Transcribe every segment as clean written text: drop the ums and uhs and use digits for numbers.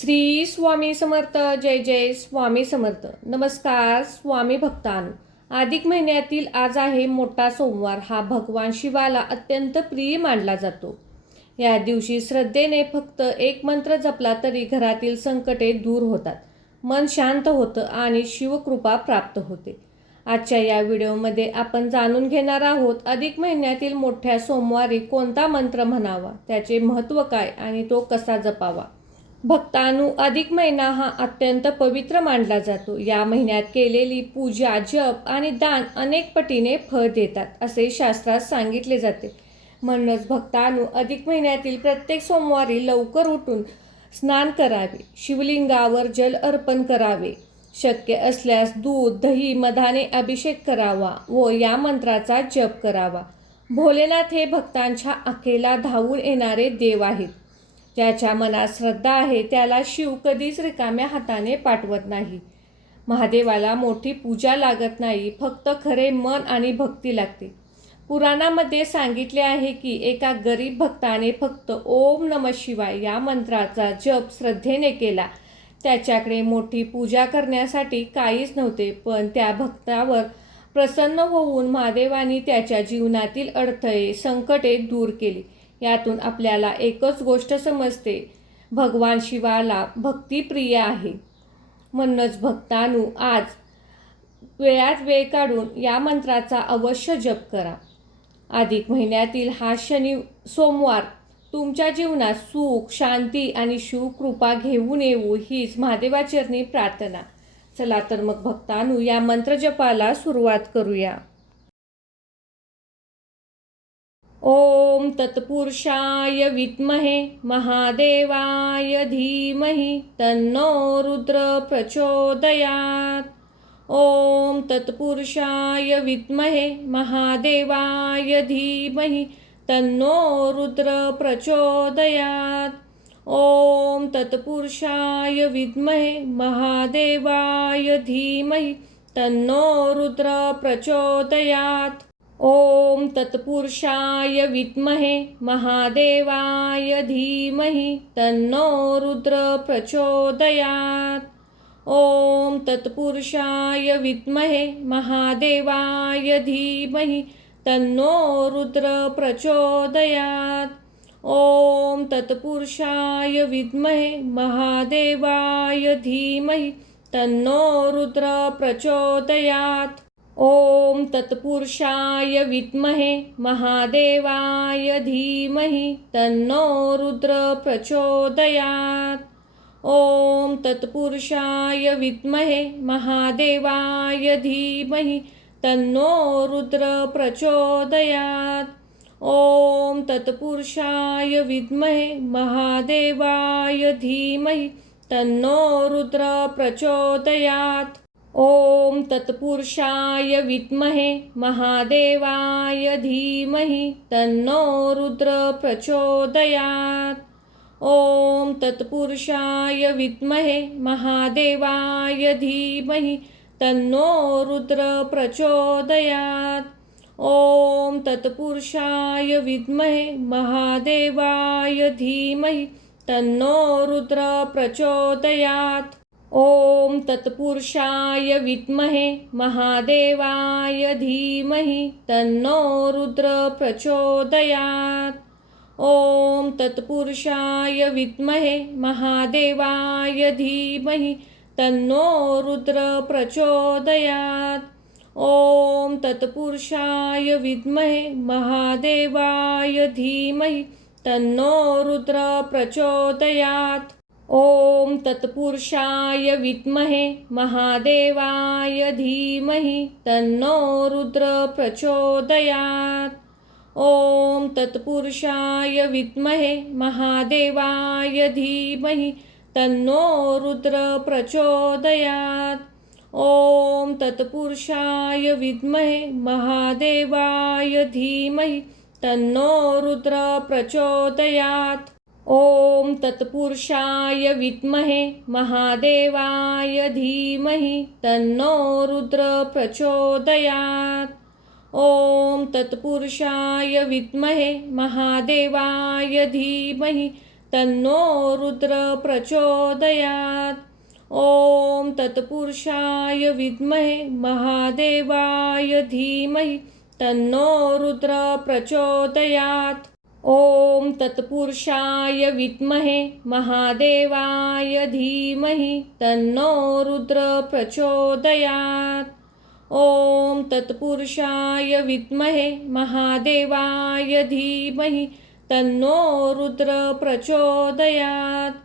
श्री स्वामी समर्थ. जय जय स्वामी समर्थ. नमस्कार स्वामी भक्तांनो. अधिक महिन्यातील आज आहे मोठा सोमवार. हा भगवान शिवाला अत्यंत प्रिय मानला जातो. या दिवशी श्रद्धेने फक्त एक मंत्र जपला तरी घरातील संकटे दूर होतात, मन शांत होतं आणि शिवकृपा प्राप्त होते. आजच्या या व्हिडिओमध्ये आपण जाणून घेणार आहोत अधिक महिन्यातील मोठ्या सोमवारी कोणता मंत्र म्हणावा, त्याचे महत्त्व काय आणि तो कसा जपावा. भक्तांनो, अधिक महिना हा अत्यंत पवित्र मानला जातो. या महिन्यात केलेली पूजा, जप आणि दान अनेक पटीने फळ देतात असे शास्त्रात सांगितले जाते. म्हणूनच भक्तांनो, अधिक महिन्यातील प्रत्येक सोमवारी लवकर उठून स्नान करावे, शिवलिंगावर जल अर्पण करावे, शक्य असल्यास दूध, दही, मधाने अभिषेक करावा व या मंत्राचा जप करावा. भोलेनाथ हे भक्तांच्या आखेला धावून येणारे देव आहेत. ज्याच्या मनात श्रद्धा आहे त्याला शिव कधीच रिकाम्या हाताने पाठवत नाही. महादेवाला मोठी पूजा लागत नाही, फक्त खरे मन आणि भक्ती लागते. पुराणामध्ये सांगितले आहे की एका गरीब भक्ताने फक्त ओम नमः शिवाय या मंत्राचा जप श्रद्धेने केला. त्याच्याकडे मोठी पूजा करण्यासाठी काहीच नव्हते, पण त्या भक्तावर प्रसन्न होऊन महादेवाने त्याच्या जीवनातील अडथळे, संकटे दूर केली. यातून आपल्याला एकच गोष्ट समजते, भगवान शिवाला भक्ती प्रिय आहे. म्हणूनच भक्तांनो, आज वेळात वेळ काढून या मंत्राचा अवश्य जप करा. अधिक महिन्यातील हा सोमवार तुमच्या जीवनात सुख, शांती आणि शिवकृपा घेऊन येऊ हीच महादेवाचरणी प्रार्थना. चला तर मग भक्तांनो, या मंत्रजपाला सुरुवात करूया. ओम तत्पुरुषाय विद्महे महादेवाय धीमहि तन्नो रुद्र प्रचोदयात्. ओम तत्पुरुषाय विद्महे महादेवाय धीमहि तन्नो रुद्र प्रचोदयात्. ओम तत्पुरुषाय विद्महे महादेवाय धीमहि तन्नो रुद्र प्रचोदयात्. ओम तत्पुरुषाय विद्महे महादेवाय धीमहि तन्नो रुद्र प्रचोदयात्. ओम तत्पुरुषाय विद्महे महादेवाय धीमहि तन्नो रुद्र प्रचोदयात्. ओम तत्पुरुषाय विद्महे महादेवाय धीमहि तन्नो रुद्र प्रचोदयात्. ओम तत्पुरुषाय विद्महे महादेवाय धीमहि तन्नो रुद्र प्रचोदयात्. ओम तत्पुरुषाय विद्महे महादेवाय धीमहि तन्नो रुद्र प्रचोदयात्. ओम तत्पुरुषाय विद्महे महादेवाय धीमहि तन्नो रुद्र प्रचोदयात्. ओम तत्पुरुषाय विद्महे महादेवाय धीमहि तन्नो रुद्र प्रचोदयात्. ओम तत्पुरुषाय विद्महे महादेवाय धीमहि तन्नो रुद्र प्रचोदयात्. ओम तत्पुरुषाय विद्महे महादेवाय धीमहि तन्नो रुद्र प्रचोदयात्. ओम तत्पुरुषाय विद्महे महादेवाय धीमहि तन्नो रुद्र प्रचोदयात्. ओम तत्पुरुषाय विद्महे महादेवाय धीमहि तन्नो रुद्र प्रचोदयात्. ओम तत्पुरुषाय विद्महे महादेवाय धीमहि तन्नो रुद्र प्रचोदयात्. ओम तत्पुरुषाय विद्महे महादेवाय धीमहि तन्नो रुद्र प्रचोदयात्. ओम तत्पुरुषाय विद्महे महादेवाय धीमहि तन्नो रुद्र प्रचोदयात्. ओम तत्पुरुषाय विद्महे महादेवाय धीमहि तन्नो रुद्र प्रचोदयात्. ओम तत्पुरुषाय विद्महे महादेवाय धीमहि तन्नो रुद्र प्रचोदयात्. ओम तत्पुरुषाय विद्महे महादेवाय धीमहि तन्नो रुद्र प्रचोदयात्। ओम तत्पुरुषाय विद्महे महादेवाय धीमहि तन्नो रुद्र प्रचोदयात्। ओम तत्पुरुषाय विद्महे महादेवाय धीमहि तन्नो रुद्र प्रचोदयात्। ओम तत्पुरुषाय विद्महे महादेवाय धीमहि तन्नो रुद्र प्रचोदयात्।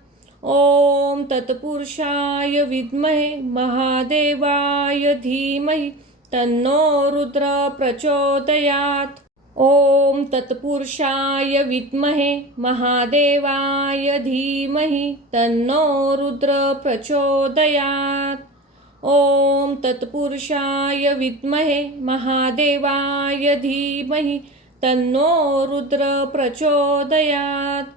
ओम तत्पुरुषाय विद्महे महादेवाय धीमहि तन्नो रुद्र प्रचोदयात्। ओम तत्पुरुषाय विद्महे महादेवाय धीमहि तन्नो रुद्र प्रचोदयात्। ओम तत्पुरुषाय विद्महे महादेवाय धीमहि तन्नो रुद्र प्रचोदयात्।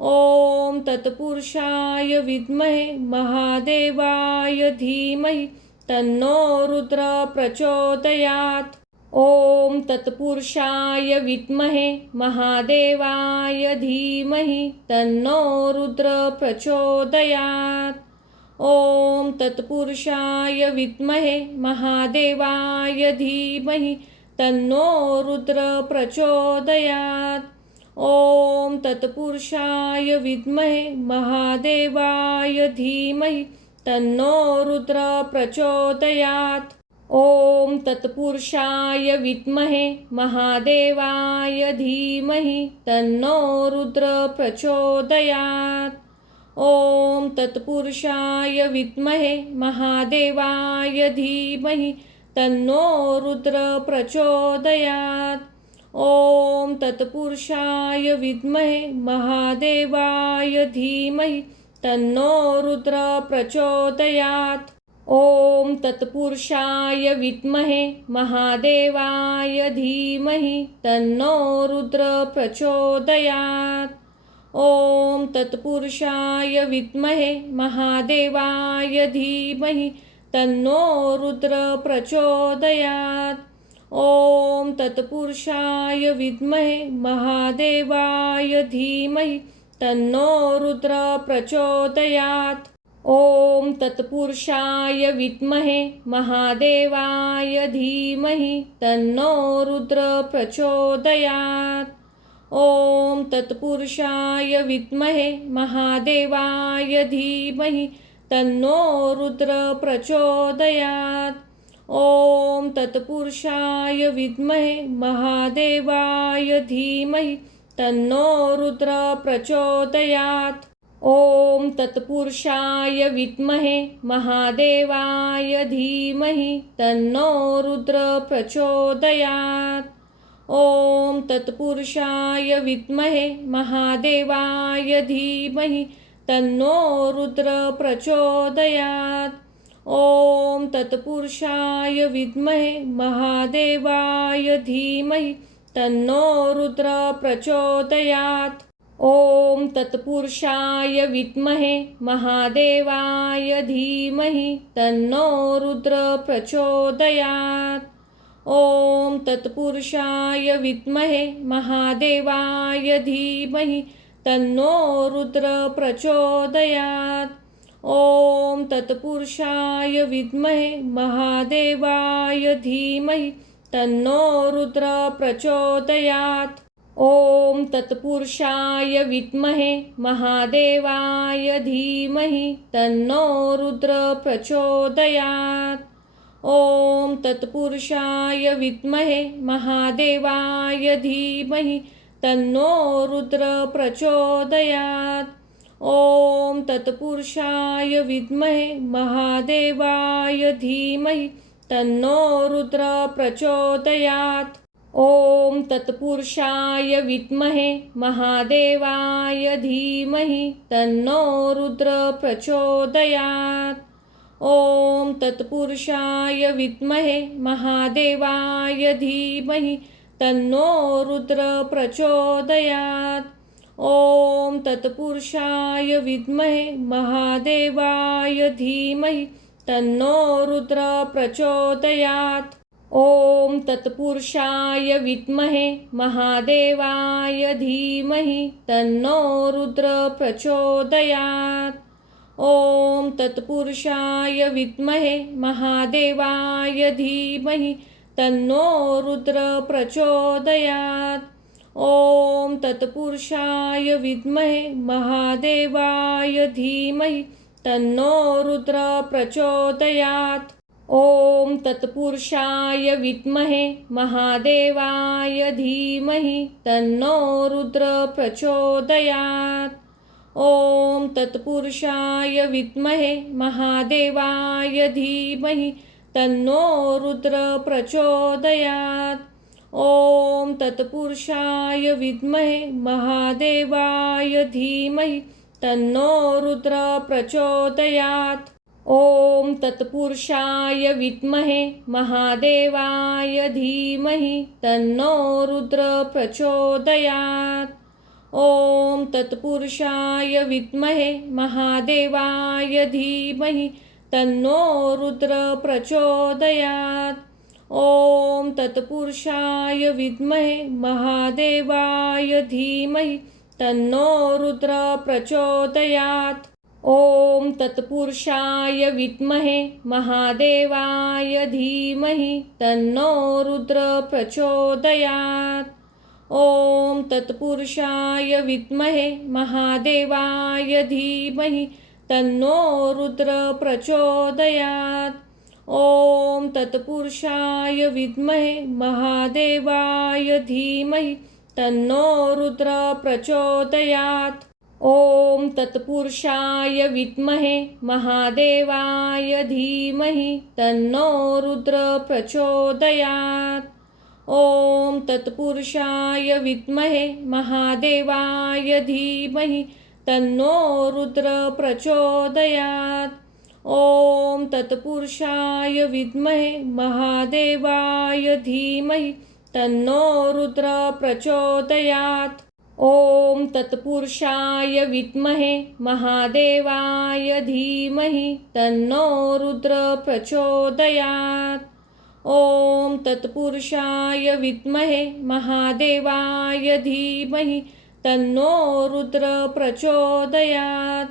ओम तत्पुरुषाय विद्महे महादेवाय धीमहि तन्नो रुद्र प्रचोदयात्। ओम तत्पुरुषाय विद्महे महादेवाय धीमहि तन्नो रुद्र प्रचोदयात्। ओम तत्पुरुषाय विद्महे महादेवाय धीमहि तन्नो रुद्र प्रचोदयात्। ओम तत्पुरुषाय विद्महे महादेवाय धीमहि तन्नो रुद्र प्रचोदयात्। ओम तत्पुरुषाय विद्महे महादेवाय धीमहि तन्नो रुद्र प्रचोदयात्। ओम तत्पुरुषाय विद्महे महादेवाय धीमहि तन्नो रुद्र प्रचोदयात्। ओम तत्पुरुषाय विद्महे महादेवाय धीमहि तन्नो रुद्र प्रचोदयात्। ओम तत्पुरुषाय विद्महे महादेवाय धीमहि तन्नो रुद्र प्रचोदयात्। ओम तत्पुरुषाय विद्महे महादेवाय धीमहि तन्नो रुद्र प्रचोदयात्। ओम तत्पुरुषाय विद्महे महादेवाय धीमहि तन्नो रुद्र प्रचोदयात्। ओम तत्पुरुषाय विद्महे महादेवाय धीमहि तन्नो रुद्र प्रचोदयात्। ओम तत्पुरुषाय विद्महे महादेवाय धीमहि तन्नो रुद्र प्रचोदयात्। ओम तत्पुरुषाय विद्महे महादेवाय धीमहि तन्नो रुद्र प्रचोदयात्। ओम तत्पुरुषाय विद्महे महादेवाय धीमहि तन्नो रुद्र प्रचोदयात्। ओम तत्पुरुषाय विद्महे महादेवाय धीमहि तन्नो रुद्र प्रचोदयात्। ओम तत्पुरुषाय विद्महे महादेवाय धीमहि तन्नो रुद्र प्रचोदयात्। ओम तत्पुरुषाय विद्महे महादेवाय धीमहि तन्नो रुद्र प्रचोदयात्। ओम तत्पुरुषाय विद्महे महादेवाय धीमहि तन्नो रुद्र प्रचोदयात्। ओम तत्पुरुषाय विद्महे महादेवाय धीमहि तन्नो रुद्र प्रचोदयात्। ओम तत्पुरुषाय विद्महे महादेवाय धीमहि तन्नो रुद्र प्रचोदयात्। ओम तत्पुरुषाय विद्महे महादेवाय धीमहि तन्नो रुद्र प्रचोदयात्। ओम तत्पुरुषाय विद्महे महादेवाय धीमहि तन्नो रुद्र प्रचोदयात्। ओम तत्पुरुषाय विद्महे महादेवाय धीमहि तन्नो रुद्र प्रचोदयात्। ओम तत्पुरुषाय विद्महे महादेवाय धीमहि तन्नो रुद्र प्रचोदयात्। ओम तत्पुरुषाय विद्महे महादेवाय धीमहि तन्नो रुद्र प्रचोदयात्। ओम तत्पुरुषाय विद्महे महादेवाय धीमहि तन्नो रुद्र प्रचोदयात्। ओम तत्पुरुषाय विद्महे महादेवाय धीमहि तन्नो रुद्र प्रचोदयात्। ओम तत्पुरुषाय विद्महे महादेवाय धीमहि तन्नो रुद्र प्रचोदयात्। ओम तत्पुरुषाय विद्महे महादेवाय धीमहि तन्नो रुद्र प्रचोदयात्। ओम तत्पुरुषाय विद्महे महादेवाय धीमहि तन्नो रुद्र प्रचोदयात्। ओम तत्पुरुषाय विद्महे महादेवाय धीमहि तन्नो रुद्र प्रचोदयात्। ओम तत्पुरुषाय विद्महे महादेवाय धीमहि तन्नो रुद्र प्रचोदयात्। ओम तत्पुरुषाय विद्महे महादेवाय धीमहि तन्नो रुद्र प्रचोदयात्। ओम तत्पुरुषाय विद्महे महादेवाय धीमहि तन्नो रुद्र प्रचोदयात्। ओम तत्पुरुषाय विद्महे महादेवाय धीमहि तन्नो रुद्र प्रचोदयात्। ओम तत्पुरुषाय विद्महे महादेवाय धीमहि तन्नो रुद्र प्रचोदयात्। ओम तत्पुरुषाय विद्महे महादेवाय धीमहि तन्नो रुद्र प्रचोदयात्। ओम तत्पुरुषाय विद्महे महादेवाय धीमहि तन्नो रुद्र प्रचोदयात्। ओम तत्पुरुषाय विद्महे महादेवाय धीमहि तन्नो रुद्र प्रचोदयात्। ओम तत्पुरुषाय विद्महे महादेवाय धीमहि तन्नो रुद्र प्रचोदयात्। ओम तत्पुरुषाय विद्महे महादेवाय धीमहि तन्नो रुद्र प्रचोदयात्। ओम तत्पुरुषाय विद्महे महादेवाय धीमहि तन्नो रुद्र प्रचोदयात्।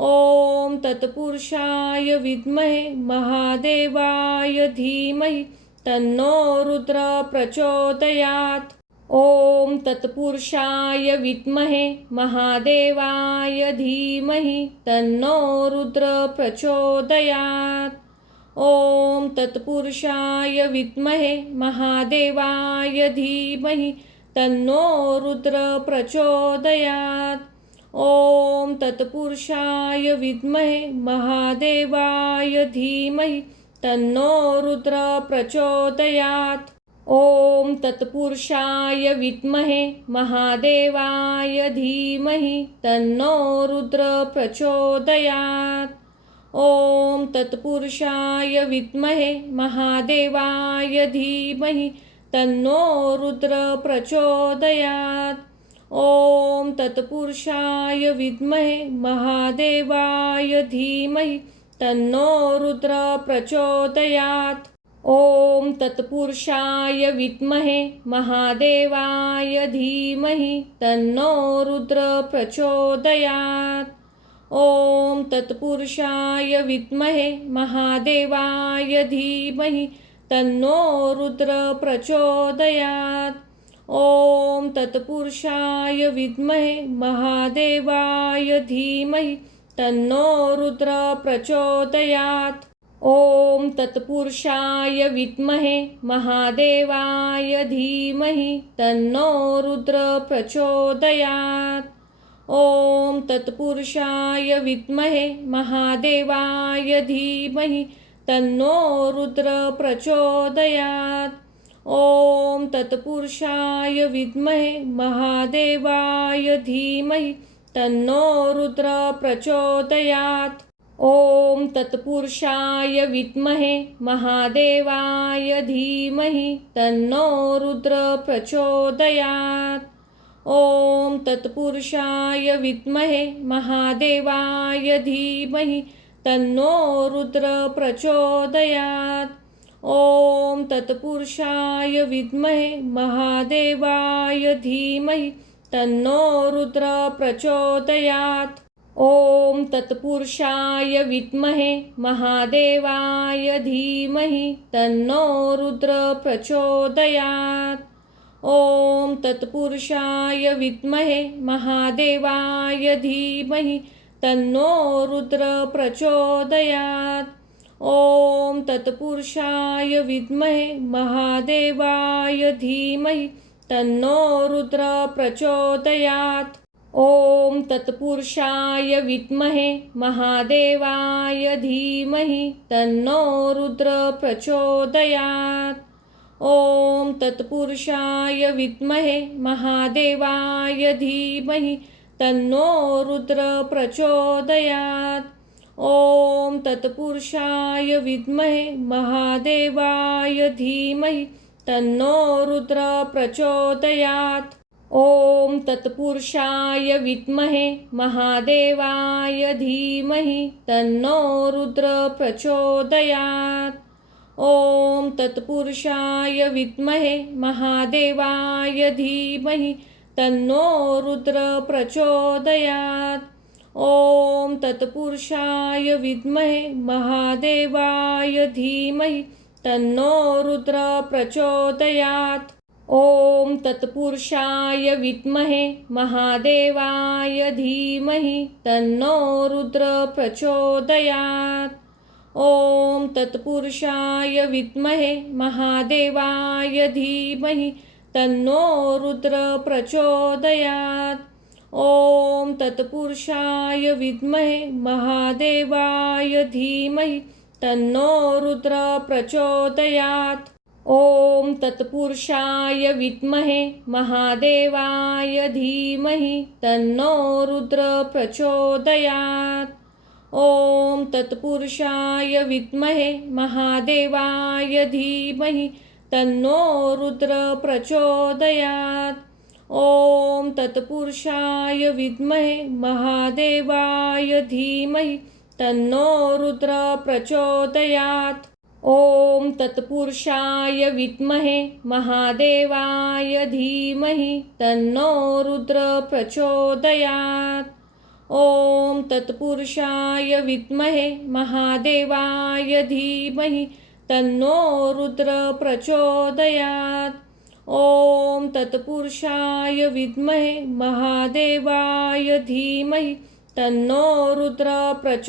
ओम तत्पुरुषाय विद्महे महादेवाय धीमहि तन्नो रुद्र प्रचोदयात्। ओम तत्पुरुषाय विद्महे महादेवाय धीमहि तन्नो रुद्र प्रचोदयात्। ओम तत्पुरुषाय विद्महे महादेवाय धीमहि तन्नो रुद्र प्रचोदयात्। ओम तत्पुरुषाय विद्महे महादेवाय धीमहि तन्नो रुद्र प्रचोदयात्। ओम तत्पुरुषाय विद्महे महादेवाय धीमहि तन्नो रुद्र प्रचोदयात्। ओम तत्पुरुषाय विद्महे महादेवाय धीमहि तन्नो रुद्र प्रचोदयात्। ओम तत्पुरुषाय विद्महे महादेवाय धीमहि तन्नो रुद्र प्रचोदयात्। ओम तत्पुरुषाय विद्महे महादेवाय धीमहि तन्नो रुद्र प्रचोदयात्। ओम तत्पुरुषाय विद्महे महादेवाय धीमहि तन्नो रुद्र प्रचोदयात्। ओम तत्पुरुषाय विद्महे महादेवाय धीमहि तन्नो रुद्र प्रचोदयात्। ओम तत्पुरुषाय विद्महे महादेवाय धीमहि तन्नो रुद्र प्रचोदयात्। ओम तत्पुरुषाय विद्महे महादेवाय धीमहि तन्नो रुद्र प्रचोदयात्। ओम तत्पुरुषाय विद्महे महादेवाय धीमहि तन्नो रुद्र प्रचोदयात्। ओम तत्पुरुषाय विद्महे महादेवाय धीमहि तन्नो रुद्र प्रचोदयात्। ओम तत्पुरुषाय विद्महे महादेवाय धीमहि तन्नो रुद्र प्रचोदयात्। ॐ तत्पुरुषाय विद्महे महादेवाय धीमहि तन्नो रुद्र प्रचोदयात्। ॐ तत्पुरुषाय विद्महे महादेवाय धीमहि तन्नो रुद्र प्रचोदयात्। ॐ तत्पुरुषाय विद्महे महादेवाय धीमहि तन्नो रुद्र प्रचोदयात्। ॐ तत्पुरुषाय विद्महे महादेवाय धीमहि तन्नो रुद्र प्रचोदयात्। ॐ तत्पुरुषाय विद्महे महादेवाय धीमहि तन्नो रुद्र प्रचोदयात्। ॐ तत्पुरुषाय विद्महे महादेवाय धीमहि तन्नो रुद्र प्रचोदयात्। ॐ तत्पुरुषाय विद्महे महादेवाय धीमहि तन्नो रुद्र प्रचोदयात्। ॐ तत्पुरुषाय विद्महे महादेवाय धीमहि तन्नो रुद्र प्रचोदयात्। ॐ तत्पुरुषाय विद्महे महादेवाय धीमहि तन्नो रुद्र प्रचोदयात्। ॐ तत्पुरुषाय विद्महे महादेवाय धीमहि तन्नो रुद्र प्रचोदयात्। ॐ तत्पुरुषाय विद्महे महादेवाय धीमहि तन्नो रुद्र प्रचोदयात्। ॐ तत्पुरुषाय विद्महे महादेवाय धीमहि तन्नो रुद्र प्रचोदयात्। ॐ तत्पुरुषाय विद्महे महादेवाय धीमहि तन्नो रुद्र प्रचोदयात्। ॐ तत्पुरुषाय विद्महे महादेवाय धीमहि तन्नो रुद्र प्रचोदयात्। ॐ तत्पुरुषाय विद्महे महादेवाय धीमहि तन्नो रुद्र प्रचोदयात्। ॐ तत्पुरुषाय विद्महे महादेवाय धीमहि तन्नो रुद्र प्रचोदयात्। ॐ तत्पुरुषाय विद्महे महादेवाय धीमहि तन्नो रुद्र प्रचोदयात्। ॐ तत्पुरुषाय विद्महे महादेवाय धीमहि तन्नो रुद्र प्रचोदयात्। ॐ तत्पुरुषाय विद्महे महादेवाय धीमहि तन्नो रुद्र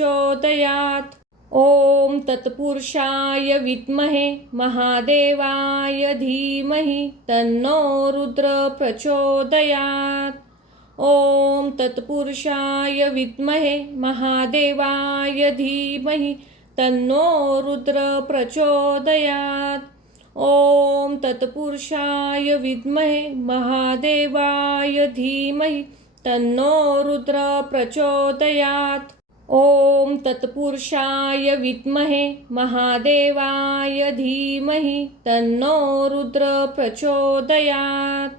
प्रचोदयात्। ॐ तत्पुरुषाय विद्महे महादेवाय धीमहि तन्नो रुद्र प्रचोदयात्। ॐ तत्पुरुषाय विद्महे महादेवाय धीमहि तन्नो रुद्र प्रचोदयात्। ॐ तत्पुरुषाय विद्महे महादेवाय धीमहि तन्नो रुद्र प्रचोदयात्। ॐ तत्पुरुषाय विद्महे महादेवाय धीमहि तन्नो रुद्र प्रचोदयात्।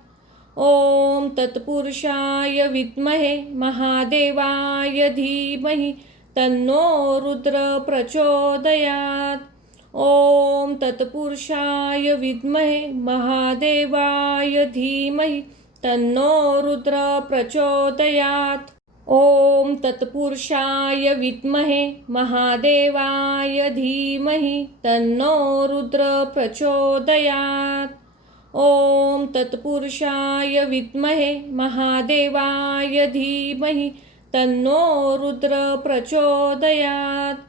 ॐ तत्पुरुषाय विद्महे महादेवाय धीमहि तन्नो रुद्र प्रचोदयात्। ॐ तत्पुरुषाय विद्महे महादेवाय धीमहि तन्नो रुद्र प्रचोदयात्। ॐ तत्पुरुषाय विद्महे महादेवाय धीमहि तन्नो रुद्र प्रचोदयात्। ॐ तत्पुरुषाय विद्महे महादेवाय धीमहि तन्नो रुद्र प्रचोदयात्।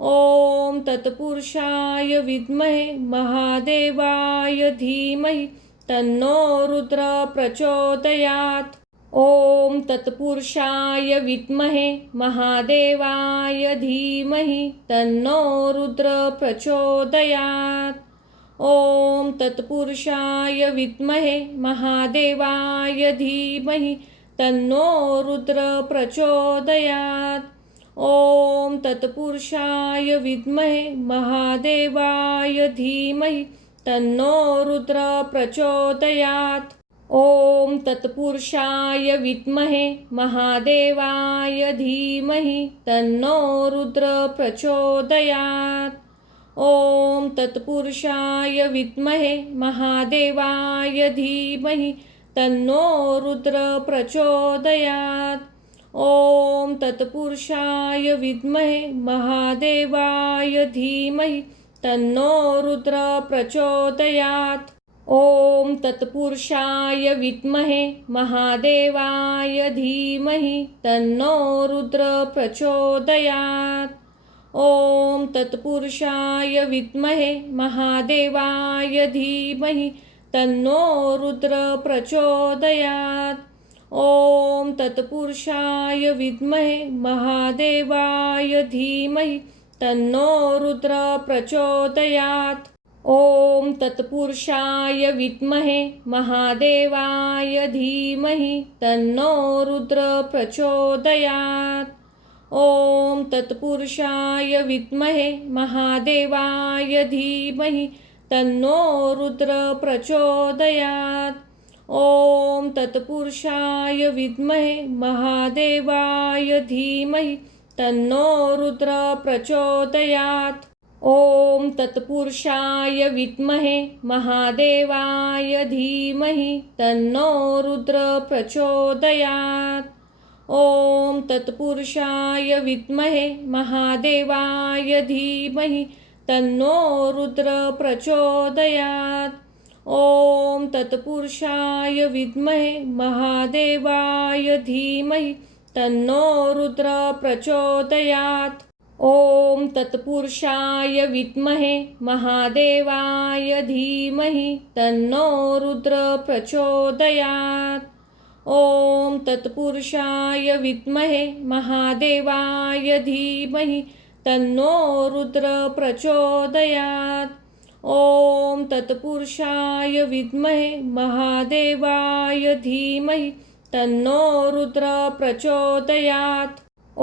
ॐ तत्पुरुषाय विद्महे महादेवाय धीमहि तन्नो रुद्र प्रचोदयात्। ॐ तत्पुरुषाय विद्महे महादेवाय धीमहि तन्नो रुद्र प्रचोदयात्। ॐ तत्पुरुषाय विद्महे महादेवाय धीमहि तन्नो रुद्र प्रचोदयात्। ॐ तत्पुरुषाय विद्महे महादेवाय धीमहि तन्नो रुद्र प्रचोदयात्। ॐ तत्पुरुषाय विद्महे महादेवाय धीमहि तन्नो रुद्र प्रचोदयात्। ॐ तत्पुरुषाय विद्महे महादेवाय धीमहि तन्नो रुद्र प्रचोदयात्। ॐ तत्पुरुषाय विद्महे महादेवाय धीमहि तन्नो रुद्र प्रचोदयात्। ॐ तत्पुरुषाय विद्महे महादेवाय धीमहि तन्नो रुद्र प्रचोदयात्। ॐ तत्पुरुषाय विद्महे महादेवाय धीमहि तन्नो रुद्र प्रचोदयात्। ॐ तत्पुरुषाय विद्महे महादेवाय धीमहि तन्नो रुद्र प्रचोदयात्। ॐ तत्पुरुषाय विद्महे महादेवाय धीमहि तन्नो रुद्र प्रचोदयात्। ॐ तत्पुरुषाय विद्महे महादेवाय धीमहि तन्नो रुद्र प्रचोदयात्। ॐ तत्पुरुषाय विद्महे महादेवाय धीमहि तन्नो रुद्र प्रचोदयात्। ॐ तत्पुरुषाय विद्महे महादेवाय धीमहि तन्नो रुद्र प्रचोदयात्। ॐ तत्पुरुषाय विद्महे महादेवाय धीमहि तन्नो रुद्र प्रचोदयात्। ॐ तत्पुरुषाय विद्महे महादेवाय धीमहि तन्नो रुद्र प्रचोदयात्। ॐ तत्पुरुषाय विद्महे महादेवाय धीमहि तन्नो रुद्र प्रचोदयात्। ॐ तत्पुरुषाय विद्महे महादेवाय धीमहि तन्नो रुद्र प्रचोदयात्। ॐ तत्पुरुषाय विद्महे महादेवाय धीमहि तन्नो रुद्र प्रचोदयात्।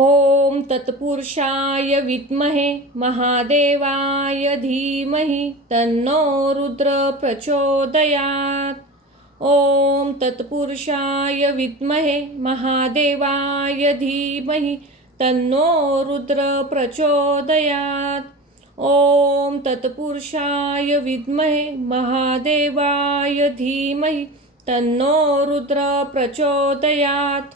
ॐ तत्पुरुषाय विद्महे महादेवाय धीमहि तन्नो रुद्र प्रचोदयात्। ॐ तत्पुरुषाय विद्महे महादेवाय धीमहि तन्नो रुद्र प्रचोदयात्। ॐ तत्पुरुषाय विद्महे महादेवाय धीमहि तन्नो रुद्र प्रचोदयात्।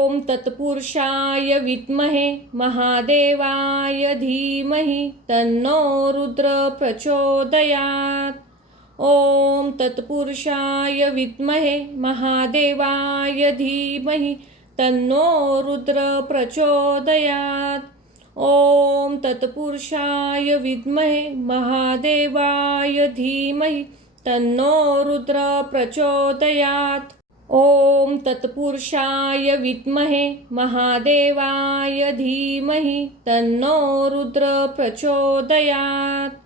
ॐ तत्पुरुषाय विद्महे महादेवाय धीमहि तन्नो रुद्र प्रचोदयात्। ॐ तत्पुरुषाय विद्महे महादेवाय धीमहि तन्नो रुद्र प्रचोदयात्। ॐ तत्पुरुषाय विद्महे महादेवाय धीमहि तन्नो रुद्र प्रचोदयात्। ॐ तत्पुरुषाय विद्महे महादेवाय धीमहि तन्नो रुद्र प्रचोदयात्।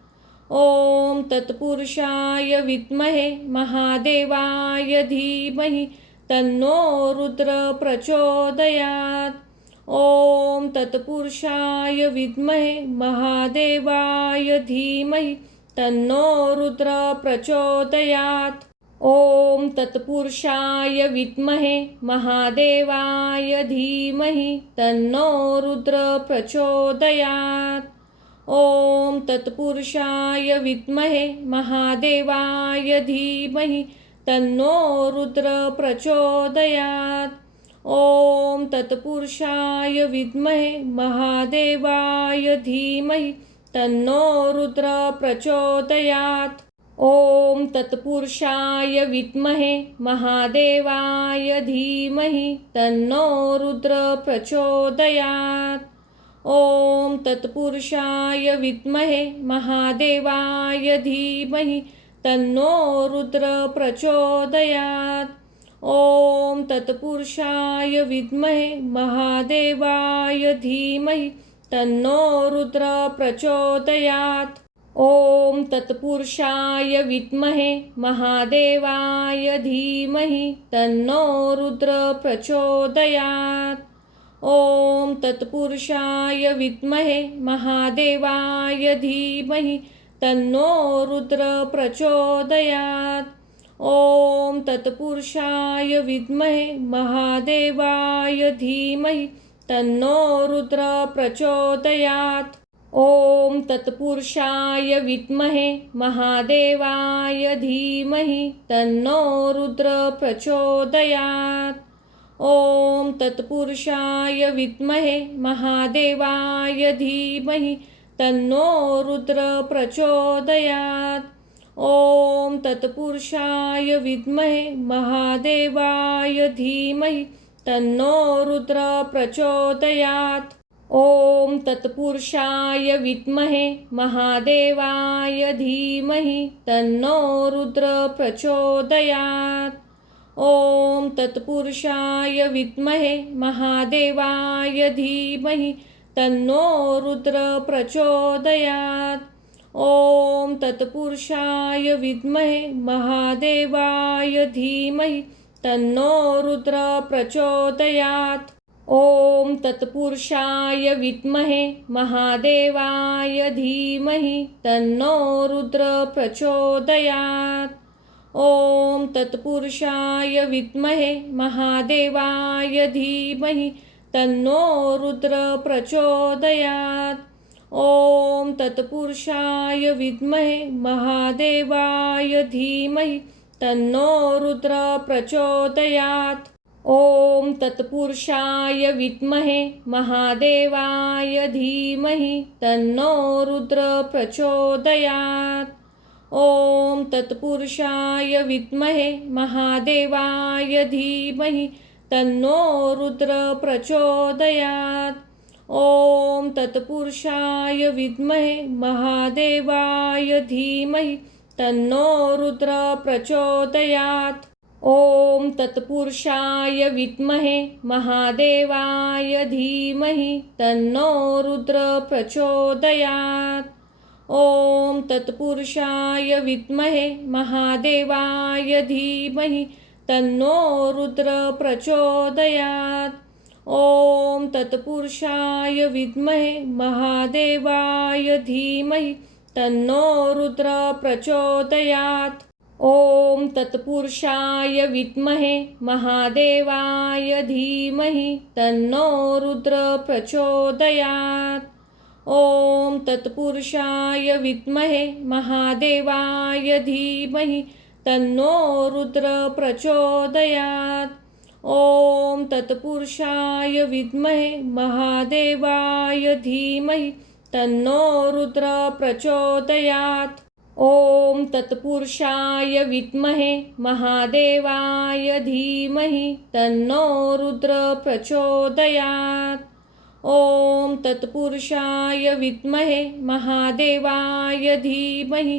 ॐ तत्पुरुषाय विद्महे महादेवाय धीमहि तन्नो रुद्र प्रचोदयात्। ॐ तत्पुरुषाय विद्महे महादेवाय धीमहि तन्नो रुद्र प्रचोदयात्। ॐ तत्पुरुषाय विद्महे महादेवाय धीमहि तन्नो रुद्र प्रचोदयात्। ॐ तत्पुरुषाय विद्महे महादेवाय धीमहि तन्नो रुद्र प्रचोदयात्। ॐ तत्पुरुषाय विद्महे महादेवाय धीमहि तन्नो रुद्र प्रचोदयात्। ॐ तत्पुरुषाय विद्महे महादेवाय धीमहि तन्नो रुद्र प्रचोदयात्। ॐ तत्पुरुषाय विद्महे महादेवाय धीमहि तन्नो रुद्र प्रचोदयात्। ॐ तत्पुरुषाय विद्महे महादेवाय धीमहि तन्नो रुद्र प्रचोदयात्। ॐ तत्पुरुषाय विद्महे महादेवाय धीमहि तन्नो रुद्र प्रचोदयात्। ॐ तत्पुरुषाय विद्महे महादेवाय धीमहि तन्नो रुद्र प्रचोदयात्। ॐ तत्पुरुषाय विद्महे महादेवाय धीमहि तन्नो रुद्र प्रचोदयात्। ॐ तत्पुरुषाय विद्महे महादेवाय धीमहि तन्नो रुद्र प्रचोदयात्। ॐ तत्पुरुषाय विद्महे महादेवाय धीमहि तन्नो रुद्र प्रचोदयात्। ॐ तत्पुरुषाय विद्महे महादेवाय धीमहि तन्नो रुद्र प्रचोदयात्। ॐ तत्पुरुषाय विद्महे महादेवाय धीमहि तन्नो रुद्र प्रचोदयात्। ॐ तत्पुरुषाय विद्महे महादेवाय धीमहि तन्नो रुद्र प्रचोदयात्। ॐ तत्पुरुषाय विद्महे महादेवाय धीमहि तन्नो रुद्र प्रचोदयात्। ॐ तत्पुरुषाय विद्महे महादेवाय धीमहि तन्नो रुद्र प्रचोदयात्। ॐ तत्पुरुषाय विद्महे महादेवाय धीमहि तन्नो रुद्र प्रचोदयात्। ॐ तत्पुरुषाय विद्महे महादेवाय धीमहि तन्नो रुद्र प्रचोदयात्। ॐ तत्पुरुषाय विद्महे महादेवाय धीमहि तन्नो रुद्र प्रचोदयात्। ॐ तत्पुरुषाय विद्महे महादेवाय धीमहि तन्नो रुद्र प्रचोदयात्। ॐ तत्पुरुषाय विद्महे महादेवाय धीमहि तन्नो रुद्र प्रचोदयात्। ॐ तत्पुरुषाय विद्महे महादेवाय धीमहि तन्नो रुद्र प्रचोदयात्। ॐ तत्पुरुषाय विद्महे महादेवाय धीमहि तन्नो रुद्र प्रचोदयात्। ॐ तत्पुरुषाय विद्महे महादेवाय धीमहि तन्नो रुद्र प्रचोदयात्। ॐ तत्पुरुषाय विद्महे महादेवाय धीमहि तन्नो रुद्र प्रचोदयात्। ॐ तत्पुरुषाय विद्महे महादेवाय धीमहि तन्नो रुद्र प्रचोदयात्। ॐ तत्पुरुषाय विद्महे महादेवाय धीमहि तन्नो रुद्र प्रचोदयात्। ॐ तत्पुरुषाय विद्महे महादेवाय धीमहि तन्नो रुद्र प्रचोदयात्। ॐ तत्पुरुषाय विद्महे महादेवाय धीमहि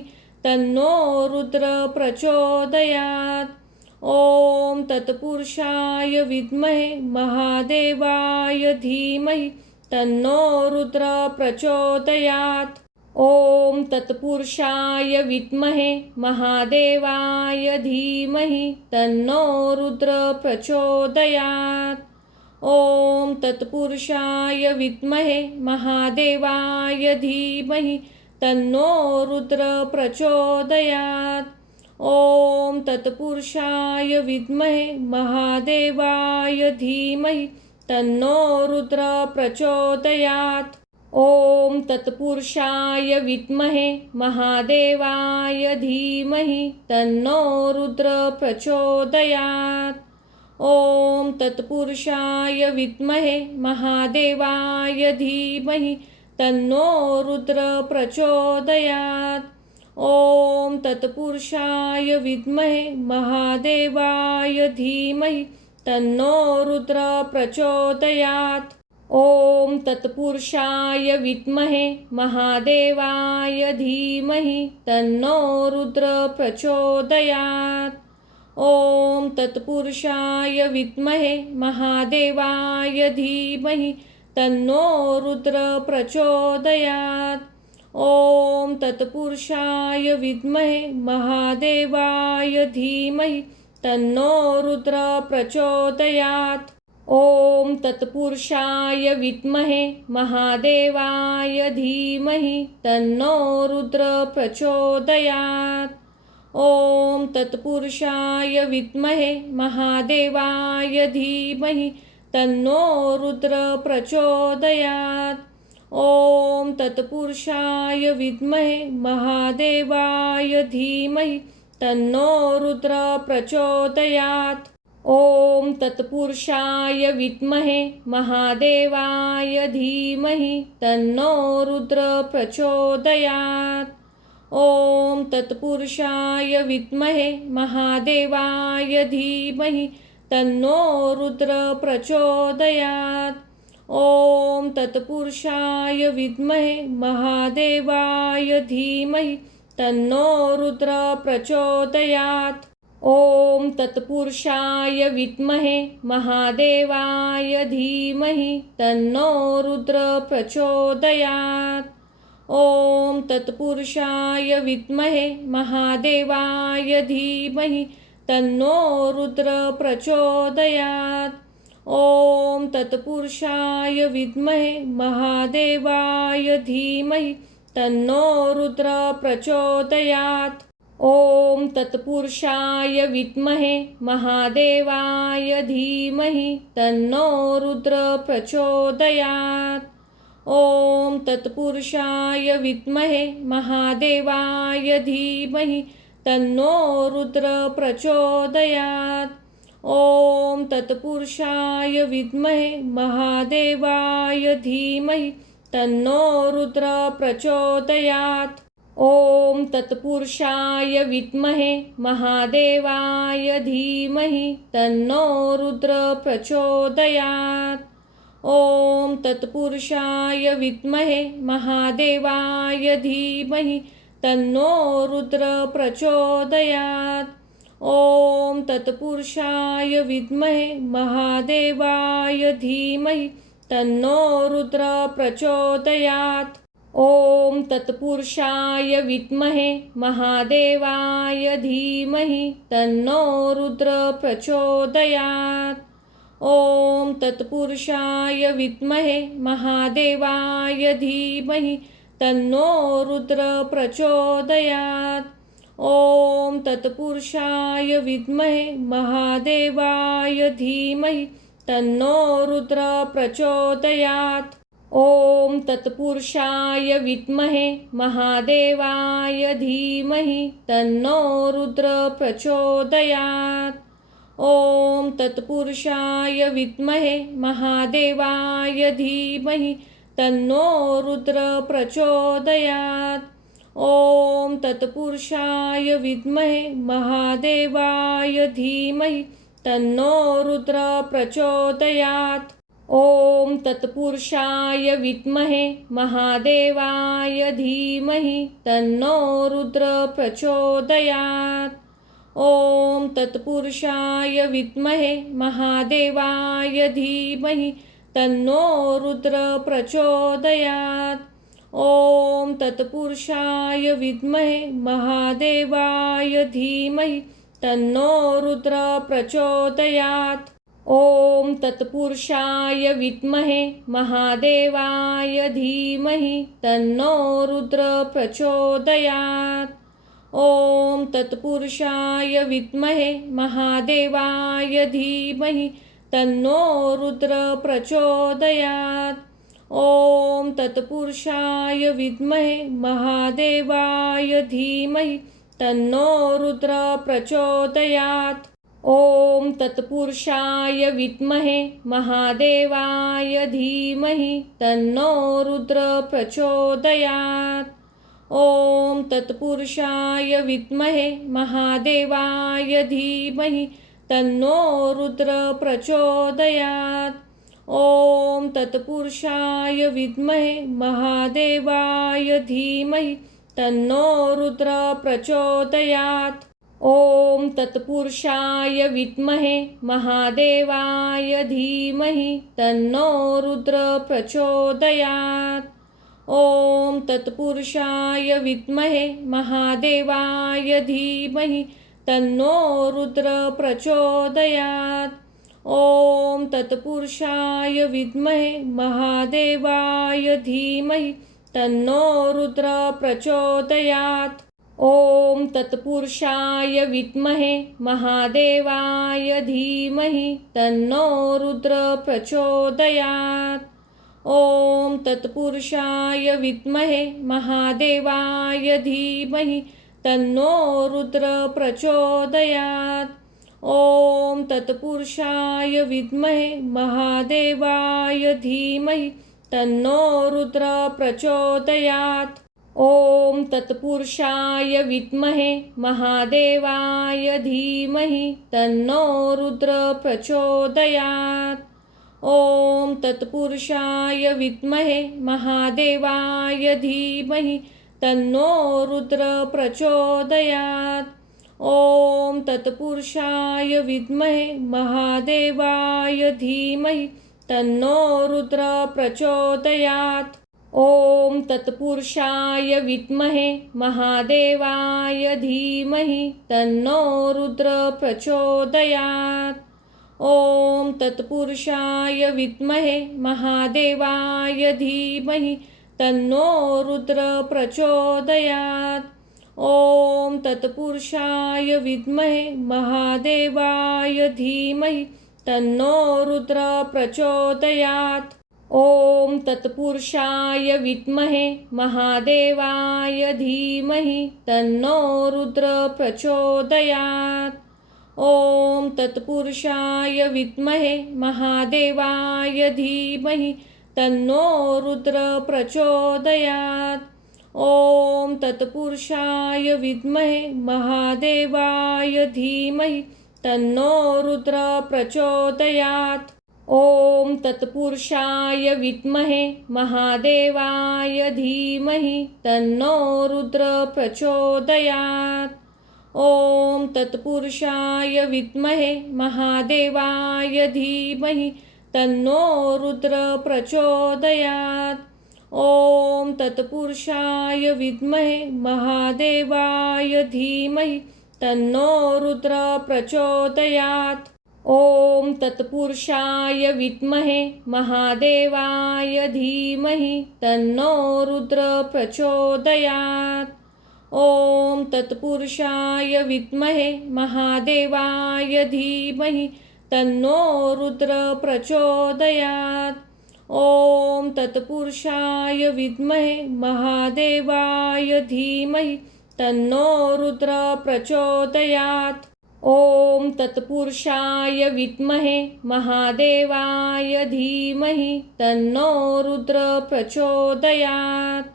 तन्नो रुद्र प्रचोदयात्। ॐ तत्पुरुषाय विद्महे महादेवाय धीमहि तन्नो रुद्र प्रचोदयात्। ॐ तत्पुरुषाय विद्महे महादेवाय धीमहि तन्नो रुद्र प्रचोदयात्। ॐ तत्पुरुषाय विद्महे महादेवाय धीमहि तन्नो रुद्र प्रचोदयात्। ॐ तत्पुरुषाय विद्महे महादेवाय धीमहि तन्नो रुद्र प्रचोदयात्। ॐ तत्पुरुषाय विद्महे महादेवाय धीमहि तन्नो रुद्र प्रचोदयात्। ॐ तत्पुरुषाय विद्महे महादेवाय धीमहि तन्नो रुद्र प्रचोदयात्। ॐ तत्पुरुषाय विद्महे महादेवाय धीमहि तन्नो रुद्र प्रचोदयात्। ॐ तत्पुरुषाय विद्महे महादेवाय धीमहि तन्नो रुद्र प्रचोदयात्। ॐ तत्पुरुषाय विद्महे महादेवाय धीमहि तन्नो रुद्र प्रचोदयात्। ॐ तत्पुरुषाय विद्महे महादेवाय धीमहि तन्नो रुद्र प्रचोदयात्। ॐ तत्पुरुषाय विद्महे महादेवाय धीमहि तन्नो रुद्र प्रचोदयात्। ॐ तत्पुरुषाय विद्महे महादेवाय धीमहि तन्नो रुद्र प्रचोदयात्। ॐ तत्पुरुषाय विद्महे महादेवाय धीमहि तन्नो रुद्र प्रचोदयात्। ॐ तत्पुरुषाय विद्महे महादेवाय धीमहि तन्नो रुद्र प्रचोदयात्। ॐ तत्पुरुषाय विद्महे महादेवाय धीमहि तन्नो रुद्र प्रचोदयात्। ॐ तत्पुरुषाय विद्महे महादेवाय धीमहि तन्नो रुद्र प्रचोदयात्। ॐ तत्पुरुषाय विद्महे महादेवाय धीमहि तन्नो रुद्र प्रचोदयात्। ॐ तत्पुरुषाय विद्महे महादेवाय धीमहि तन्नो रुद्र प्रचोदयात्। ॐ तत्पुरुषाय विद्महे महादेवाय धीमहि तन्नो रुद्र प्रचोदयात्। ॐ तत्पुरुषाय विद्महे महादेवाय धीमहि तन्नो रुद्र प्रचोदयात्। ॐ तत्पुरुषाय विद्महे महादेवाय धीमहि तन्नो रुद्र प्रचोदयात्। ॐ तत्पुरुषाय विद्महे महादेवाय धीमहि तन्नो रुद्र प्रचोदयात्। ॐ तत्पुरुषाय विद्महे महादेवाय धीमहि तन्नो रुद्र प्रचोदयात्। ॐ तत्पुरुषाय विद्महे महादेवाय धीमहि तन्नो रुद्र प्रचोदयात्। ॐ तत्पुरुषाय विद्महे महादेवाय धीमहि तन्नो रुद्र प्रचोदयात्। ॐ तत्पुरुषाय विद्महे महादेवाय धीमहि तन्नो रुद्र प्रचोदयात्। ॐ तत्पुरुषाय विद्महे महादेवाय धीमहि तन्नो रुद्र प्रचोदयात्। ॐ तत्पुरुषाय विद्महे महादेवाय धीमहि तन्नो रुद्र प्रचोदयात्। ॐ तत्पुरुषाय विद्महे महादेवाय धीमहि तन्नो रुद्र प्रचोदयात्। ॐ तत्पुरुषाय विद्महे महादेवाय धीमहि तन्नो रुद्र प्रचोदयात्। ॐ तत्पुरुषाय विद्महे महादेवाय धीमहि तन्नो रुद्र प्रचोदयात्। ॐ तत्पुरुषाय विद्महे महादेवाय धीमहि तन्नो रुद्र प्रचोदयात्। ॐ तत्पुरुषाय विद्महे महादेवाय धीमहि तन्नो रुद्र प्रचोदयात्। ॐ तत्पुरुषाय विद्महे महादेवाय धीमहि तन्नो रुद्र प्रचोदयात्। ॐ तत्पुरुषाय विद्महे महादेवाय धीमहि तन्नो रुद्र प्रचोदयात्। ॐ तत्पुरुषाय विद्महे महादेवाय धीमहि तन्नो रुद्र प्रचोदयात्। ॐ तत्पुरुषाय विद्महे महादेवाय धीमहि तन्नो रुद्र प्रचोदयात्। ॐ तत्पुरुषाय विद्महे महादेवाय धीमहि तन्नो रुद्र प्रचोदयात्। ॐ तत्पुरुषाय विद्महे महादेवाय धीमहि तन्नो रुद्र प्रचोदयात्। ॐ तत्पुरुषाय विद्महे महादेवाय धीमहि तन्नो रुद्र प्रचोदयात्। ॐ तत्पुरुषाय विद्महे महादेवाय धीमहि तन्नो रुद्र प्रचोदयात्। ॐ तत्पुरुषाय विद्महे महादेवाय धीमहि तन्नो रुद्र प्रचोदयात्। ॐ तत्पुरुषाय विद्महे महादेवाय धीमहि तन्नो रुद्र प्रचोदयात्। ॐ तत्पुरुषाय विद्महे महादेवाय धीमहि तन्नो रुद्र प्रचोदयात्। ॐ तत्पुरुषाय विद्महे महादेवाय धीमहि तन्नो रुद्र प्रचोदयात्। ॐ तत्पुरुषाय विद्महे महादेवाय धीमहि तन्नो रुद्र प्रचोदयात्। ॐ तत्पुरुषाय विद्महे महादेवाय धीमहि तन्नो रुद्र प्रचोदयात्। ॐ तत्पुरुषाय विद्महे महादेवाय धीमहि तन्नो रुद्र प्रचोदयात्। ॐ तत्पुरुषाय विद्महे महादेवाय धीमहि तन्नो रुद्र प्रचोदयात्। ॐ तत्पुरुषाय विद्महे महादेवाय धीमहि तन्नो रुद्र प्रचोदयात्। ॐ तत्पुरुषाय विद्महे महादेवाय धीमहि तन्नो रुद्र प्रचोदयात्। ॐ तत्पुरुषाय विद्महे महादेवाय धीमहि तन्नो रुद्र प्रचोदयात्। ॐ तत्पुरुषाय विद्महे महादेवाय धीमहि तन्नो रुद्र प्रचोदयात्। ॐ तत्पुरुषाय विद्महे महादेवाय धीमहि तन्नो रुद्र प्रचोदयात्। ॐ तत्पुरुषाय विद्महे महादेवाय धीमहि तन्नो रुद्र प्रचोदयात्। ॐ तत्पुरुषाय विद्महे महादेवाय धीमहि तन्नो रुद्र प्रचोदयात्। ॐ तत्पुरुषाय विद्महे महादेवाय धीमहि तन्नो रुद्र प्रचोदयात्। ॐ तत्पुरुषाय विद्महे महादेवाय धीमहि तन्नो रुद्र प्रचोदयात्। ॐ तत्पुरुषाय विद्महे महादेवाय धीमहि तन्नो रुद्र प्रचोदयात्। ॐ तत्पुरुषाय विद्महे महादेवाय धीमहि तन्नो रुद्र प्रचोदयात्। ॐ तत्पुरुषाय विद्महे महादेवाय धीमहि तन्नो रुद्र प्रचोदयात्। ॐ तत्पुरुषाय विद्महे महादेवाय धीमहि तन्नो रुद्र प्रचोदयात्।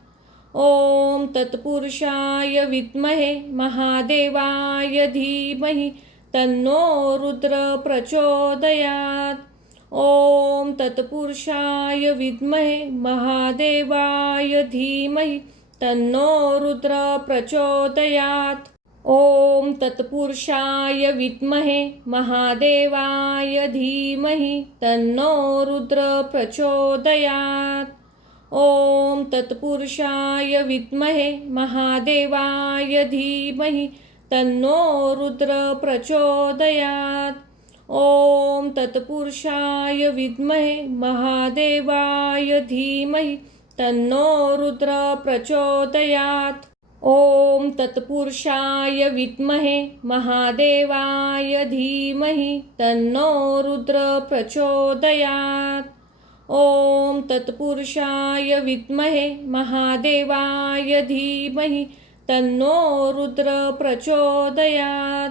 ॐ तत्पुरुषाय विद्महे महादेवाय धीमहि तन्नो रुद्र प्रचोदयात्। ॐ तत्पुरुषाय विद्महे महादेवाय धीमहि तन्नो रुद्र प्रचोदयात्। ॐ तत्पुरुषाय विद्महे महादेवाय धीमहि तन्नो रुद्र प्रचोदयात्। ॐ तत्पुरुषाय विद्महे महादेवाय धीमहि तन्नो रुद्र प्रचोदयात्। ॐ तत्पुरुषाय विद्महे महादेवाय धीमहि तन्नो रुद्र प्रचोदयात्। ॐ तत्पुरुषाय विद्महे महादेवाय धीमहि तन्नो रुद्र प्रचोदयात्। ॐ तत्पुरुषाय विद्महे महादेवाय धीमहि तन्नो रुद्र प्रचोदयात्।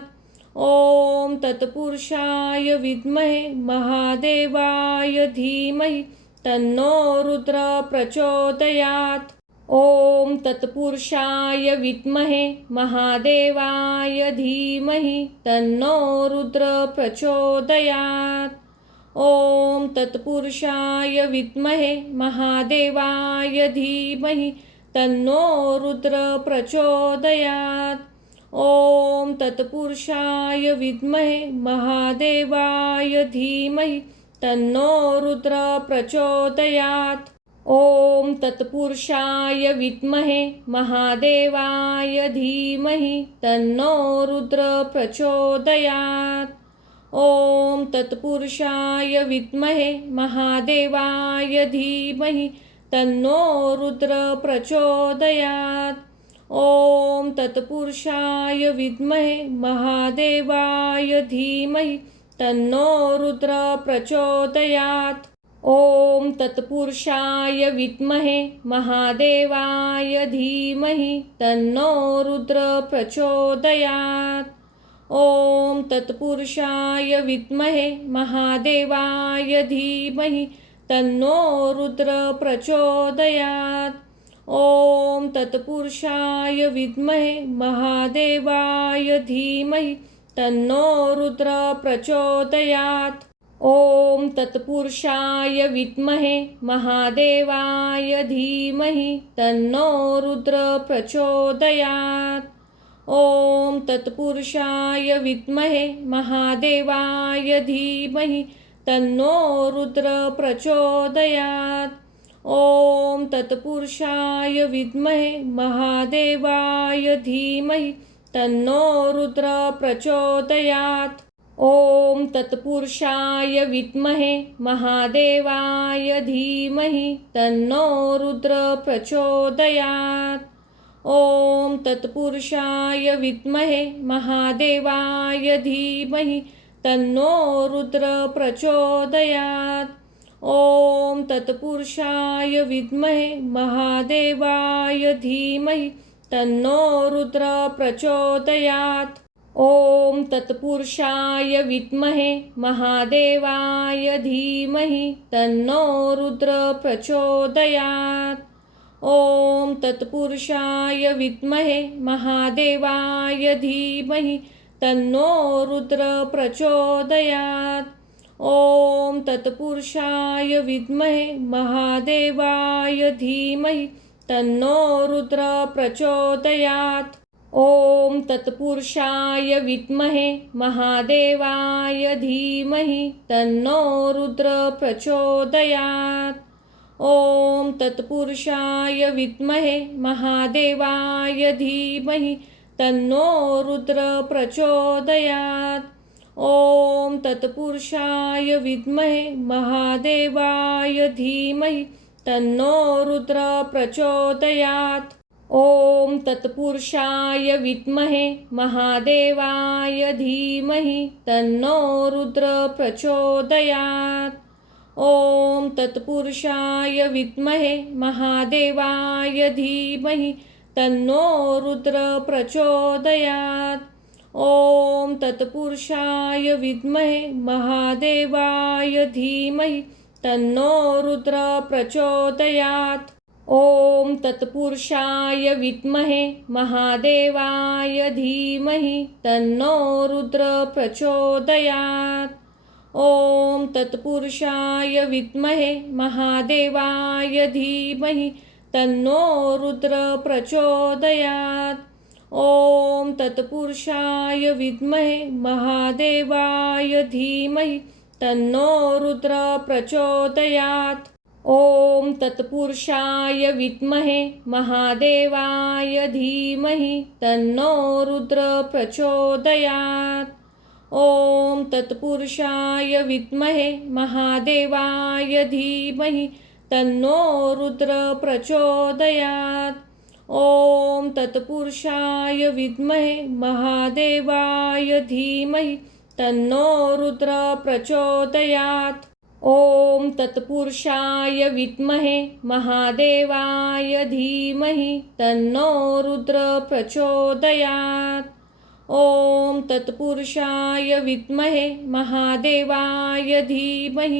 ॐ तत्पुरुषाय विद्महे महादेवाय धीमहि तन्नो रुद्र प्रचोदयात्। ॐ तत्पुरुषाय विद्महे महादेवाय धीमहि तन्नो रुद्र प्रचोदयात्। ॐ तत्पुरुषाय विद्महे महादेवाय धीमहि तन्नो रुद्र प्रचोदयात्। ॐ तत्पुरुषाय विद्महे महादेवाय धीमहि तन्नो रुद्र प्रचोदयात्। ॐ तत्पुरुषाय विद्महे महादेवाय धीमहि तन्नो रुद्र प्रचोदयात्। ॐ तत्पुरुषाय विद्महे महादेवाय धीमहि तन्नो रुद्र प्रचोदयात्। ॐ तत्पुरुषाय विद्महे महादेवाय धीमहि तन्नो रुद्र प्रचोदयात्। ॐ ॐ तत्पुरुषाय विद्महे महादेवाय धीमहि तन्नो रुद्र प्रचोदयात्। ॐ तत्पुरुषाय विद्महे महादेवाय धीमहि तन्नो रुद्र प्रचोदयात्। ॐ तत्पुरुषाय विद्महे महादेवाय धीमहि तन्नो रुद्र प्रचोदयात्। ॐ तत्पुरुषाय विद्महे महादेवाय धीमहि तन्नो रुद्र प्रचोदयात्। ॐ तत्पुरुषाय विद्महे महादेवाय धीमहि तन्नो रुद्र प्रचोदयात्। ॐ तत्पुरुषाय विद्महे महादेवाय धीमहि तन्नो रुद्र प्रचोदयात्। ॐ तत्पुरुषाय विद्महे महादेवाय धीमहि तन्नो रुद्र प्रचोदयात्। ॐ तत्पुरुषाय विद्महे महादेवाय धीमहि तन्नो रुद्र प्रचोदयात्। ॐ तत्पुरुषाय विद्महे महादेवाय धीमहि तन्नो रुद्र प्रचोदयात्। ॐ तत्पुरुषाय विद्महे महादेवाय धीमहि तन्नो रुद्र प्रचोदयात्। ॐ तत्पुरुषाय विद्महे महादेवाय धीमहि तन्नो रुद्र प्रचोदयात्। ॐ तत्पुरुषाय विद्महे महादेवाय धीमहि तन्नो रुद्र प्रचोदयात्। ॐ तत्पुरुषाय विद्महे महादेवाय धीमहि तन्नो रुद्र प्रचोदयात्। ॐ तत्पुरुषाय विद्महे महादेवाय धीमहि तन्नो रुद्र प्रचोदयात्। ॐ तत्पुरुषाय विद्महे महादेवाय धीमहि तन्नो रुद्र प्रचोदयात्। ॐ तत्पुरुषाय विद्महे महादेवाय धीमहि तन्नो रुद्र प्रचोदयात्। ॐ तत्पुरुषाय विद्महे महादेवाय धीमहि तन्नो रुद्र प्रचोदयात्। ॐ तत्पुरुषाय विद्महे महादेवाय धीमहि तन्नो रुद्र प्रचोदयात्। ॐ तत्पुरुषाय विद्महे महादेवाय धीमहि तन्नो रुद्र प्रचोदयात्। ॐ तत्पुरुषाय विद्महे महादेवाय धीमहि तन्नो रुद्र प्रचोदयात्। ॐ तत्पुरुषाय विद्महे महादेवाय धीमहि तन्नो रुद्र प्रचोदयात्। ॐ तत्पुरुषाय विद्महे महादेवाय धीमहि तन्नो रुद्र प्रचोदयात्। ॐ तत्पुरुषाय विद्महे महादेवाय धीमहि तन्नो रुद्र प्रचोदयात्। ॐ तत्पुरुषाय विद्महे महादेवाय धीमहि तन्नो रुद्र प्रचोदयात्। ॐ तत्पुरुषाय विद्महे महादेवाय धीमहि तन्नो रुद्र प्रचोदयात्। ॐ तत्पुरुषाय विद्महे महादेवाय धीमहि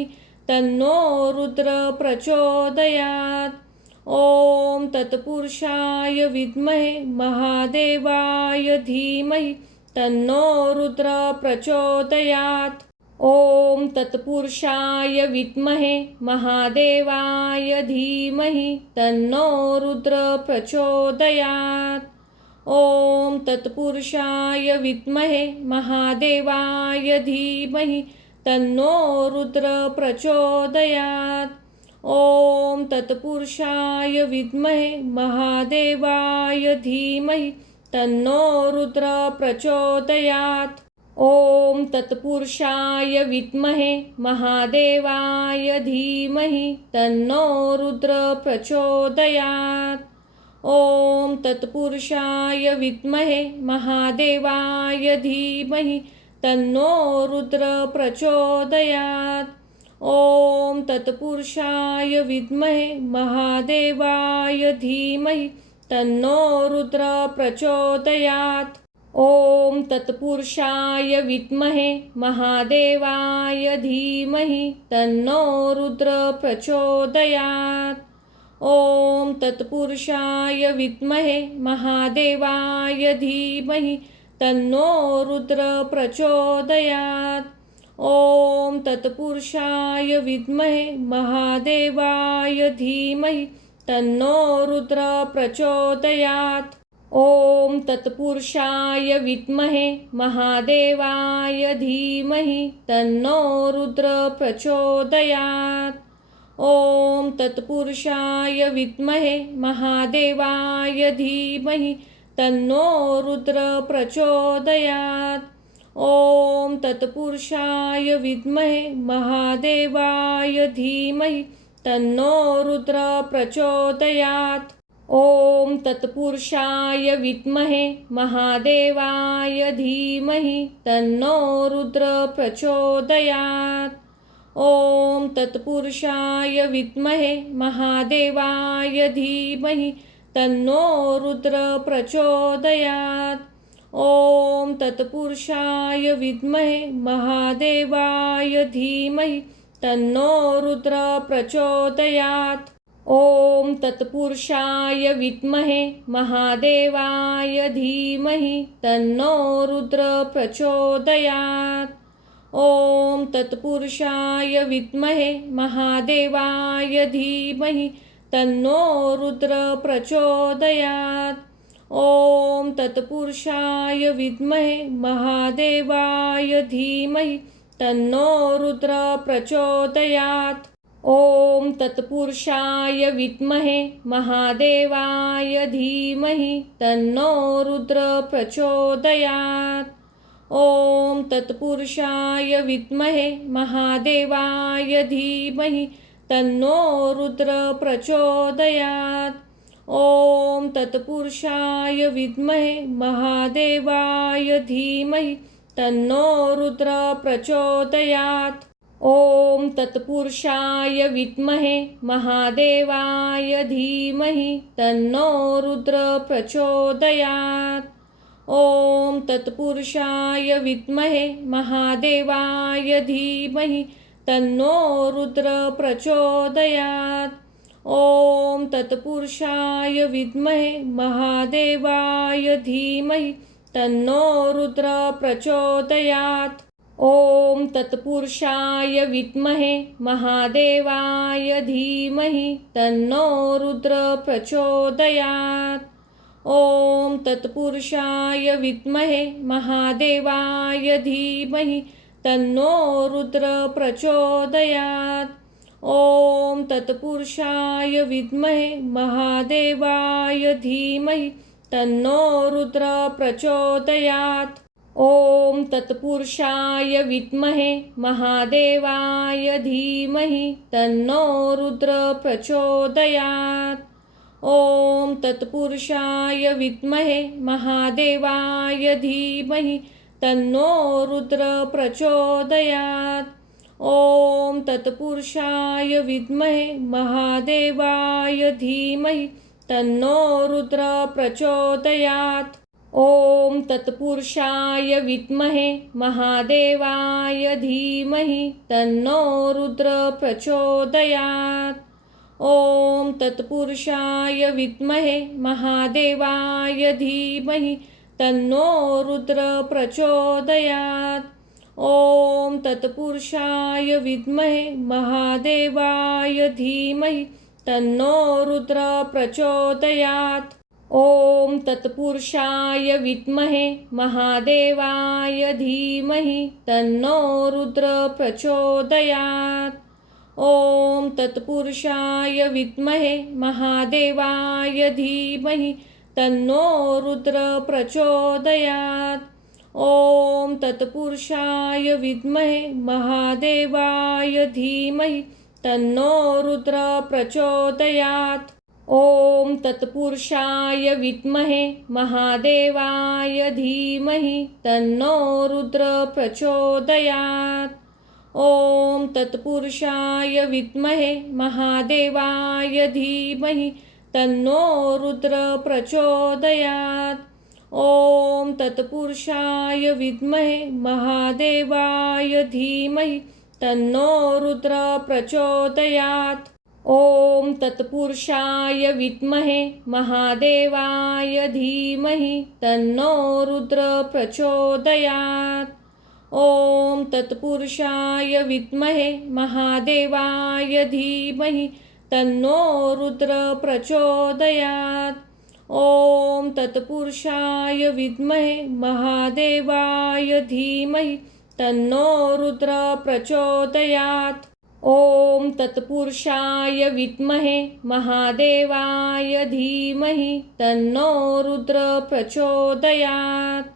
तन्नो रुद्र प्रचोदयात्। ॐ तत्पुरुषाय विद्महे महादेवाय धीमहि तन्नो रुद्र प्रचोदयात्। ॐ तत्पुरुषाय विद्महे महादेवाय धीमहि तन्नो रुद्र प्रचोदयात्। ॐ तत्पुरुषाय विद्महे महादेवाय धीमहि तन्नो रुद्र प्रचोदयात्। ॐ तत्पुरुषाय विद्महे महादेवाय धीमहि तन्नो रुद्र प्रचोदयात्। ॐ तत्पुरुषाय विद्महे महादेवाय धीमहि तन्नो रुद्र प्रचोदयात्। ॐ तत्पुरुषाय विद्महे महादेवाय धीमहि तन्नो रुद्र प्रचोदयात्। ॐ तत्पुरुषाय विद्महे महादेवाय धीमहि तन्नो रुद्र प्रचोदयात्। ॐ तत्पुरुषाय विद्महे महादेवाय धीमहि तन्नो रुद्र प्रचोदयात्। ॐ तत्पुरुषाय विद्महे महादेवाय धीमहि तन्नो रुद्र प्रचोदयात्। ॐ तत्पुरुषाय विद्महे महादेवाय धीमहि तन्नो रुद्र प्रचोदयात्। ॐ तत्पुरुषाय विद्महे महादेवाय धीमहि तन्नो रुद्र प्रचोदयात्। ॐ तत्पुरुषाय विद्महे महादेवाय धीमहि तन्नो रुद्र प्रचोदयात्। ॐ तत्पुरुषाय विद्महे महादेवाय धीमहि तन्नो रुद्र प्रचोदयात्। ॐ तत्पुरुषाय विद्महे महादेवाय धीमहि तन्नो रुद्र प्रचोदयात्। ॐ तत्पुरुषाय विद्महे महादेवाय धीमहि तन्नो रुद्र प्रचोदयात्। ॐ तत्पुरुषाय विद्महे महादेवाय धीमहि तन्नो रुद्र प्रचोदयात्। ॐ तत्पुरुषाय विद्महे महादेवाय धीमहि तन्नो रुद्र प्रचोदयात्। ॐ तत्पुरुषाय विद्महे महादेवाय धीमहि तन्नो रुद्र प्रचोदयात्। ॐ तत्पुरुषाय विद्महे महादेवाय धीमहि तन्नो रुद्र प्रचोदयात्। ॐ तत्पुरुषाय विद्महे महादेवाय धीमहि तन्नो रुद्र प्रचोदयात्। ॐ तत्पुरुषाय विद्महे महादेवाय धीमहि तन्नो रुद्र प्रचोदयात्। ॐ तत्पुरुषाय विद्महे महादेवाय धीमहि तन्नो रुद्र प्रचोदयात्। ॐ तत्पुरुषाय विद्महे महादेवाय धीमहि तन्नो रुद्र प्रचोदयात्। ॐ तत्पुरुषाय विद्महे महादेवाय धीमहि तन्नो रुद्र प्रचोदयात्। ॐ तत्पुरुषाय विद्महे महादेवाय धीमहि तन्नो रुद्र प्रचोदयात्। ॐ तत्पुरुषाय विद्महे महादेवाय धीमहि तन्नो रुद्र प्रचोदयात्। ॐ तत्पुरुषाय विद्महे महादेवाय धीमहि तन्नो रुद्र प्रचोदयात्। ॐ तत्पुरुषाय विद्महे महादेवाय धीमहि तन्नो रुद्र प्रचोदयात्। ॐ तत्पुरुषाय विद्महे महादेवाय धीमहि तन्नो रुद्र प्रचोदयात्। ॐ तत्पुरुषाय विद्महे महादेवाय धीमहि तन्नो रुद्र प्रचोदयात्। ॐ तत्पुरुषाय विद्महे महादेवाय धीमहि तन्नो रुद्र प्रचोदयात्। ॐ तत्पुरुषाय विद्महे महादेवाय धीमहि तन्नो रुद्र प्रचोदयात्। ॐ तत्पुरुषाय विद्महे महादेवाय धीमहि तन्नो रुद्र प्रचोदयात्। ॐ तत्पुरुषाय विद्महे महादेवाय धीमहि तन्नो रुद्र प्रचोदयात्। ॐ तत्पुरुषाय विद्महे महादेवाय धीमहि तन्नो रुद्र प्रचोदयात्। ॐ तत्पुरुषाय विद्महे महादेवाय धीमहि तन्नो रुद्र प्रचोदयात्। ॐ तत्पुरुषाय विद्महे महादेवाय धीमहि तन्नो रुद्र प्रचोदयात्। ॐ तत्पुरुषाय विद्महे महादेवाय धीमहि तन्नो रुद्र प्रचोदयात्। ॐ तत्पुरुषाय विद्महे महादेवाय धीमहि तन्नो रुद्र प्रचोदयात्। ॐ तत्पुरुषाय विद्महे महादेवाय धीमहि तन्नो रुद्र प्रचोदयात्। ॐ तत्पुरुषाय विद्महे महादेवाय धीमहि तन्नो रुद्र प्रचोदयात्। ॐ तत्पुरुषाय विद्महे महादेवाय धीमहि तन्नो रुद्र प्रचोदयात्। ॐ तत्पुरुषाय विद्महे महादेवाय धीमहि तन्नो रुद्र प्रचोदयात्। ॐ तत्पुरुषाय विद्महे महादेवाय धीमहि तन्नो रुद्र प्रचोदयात्।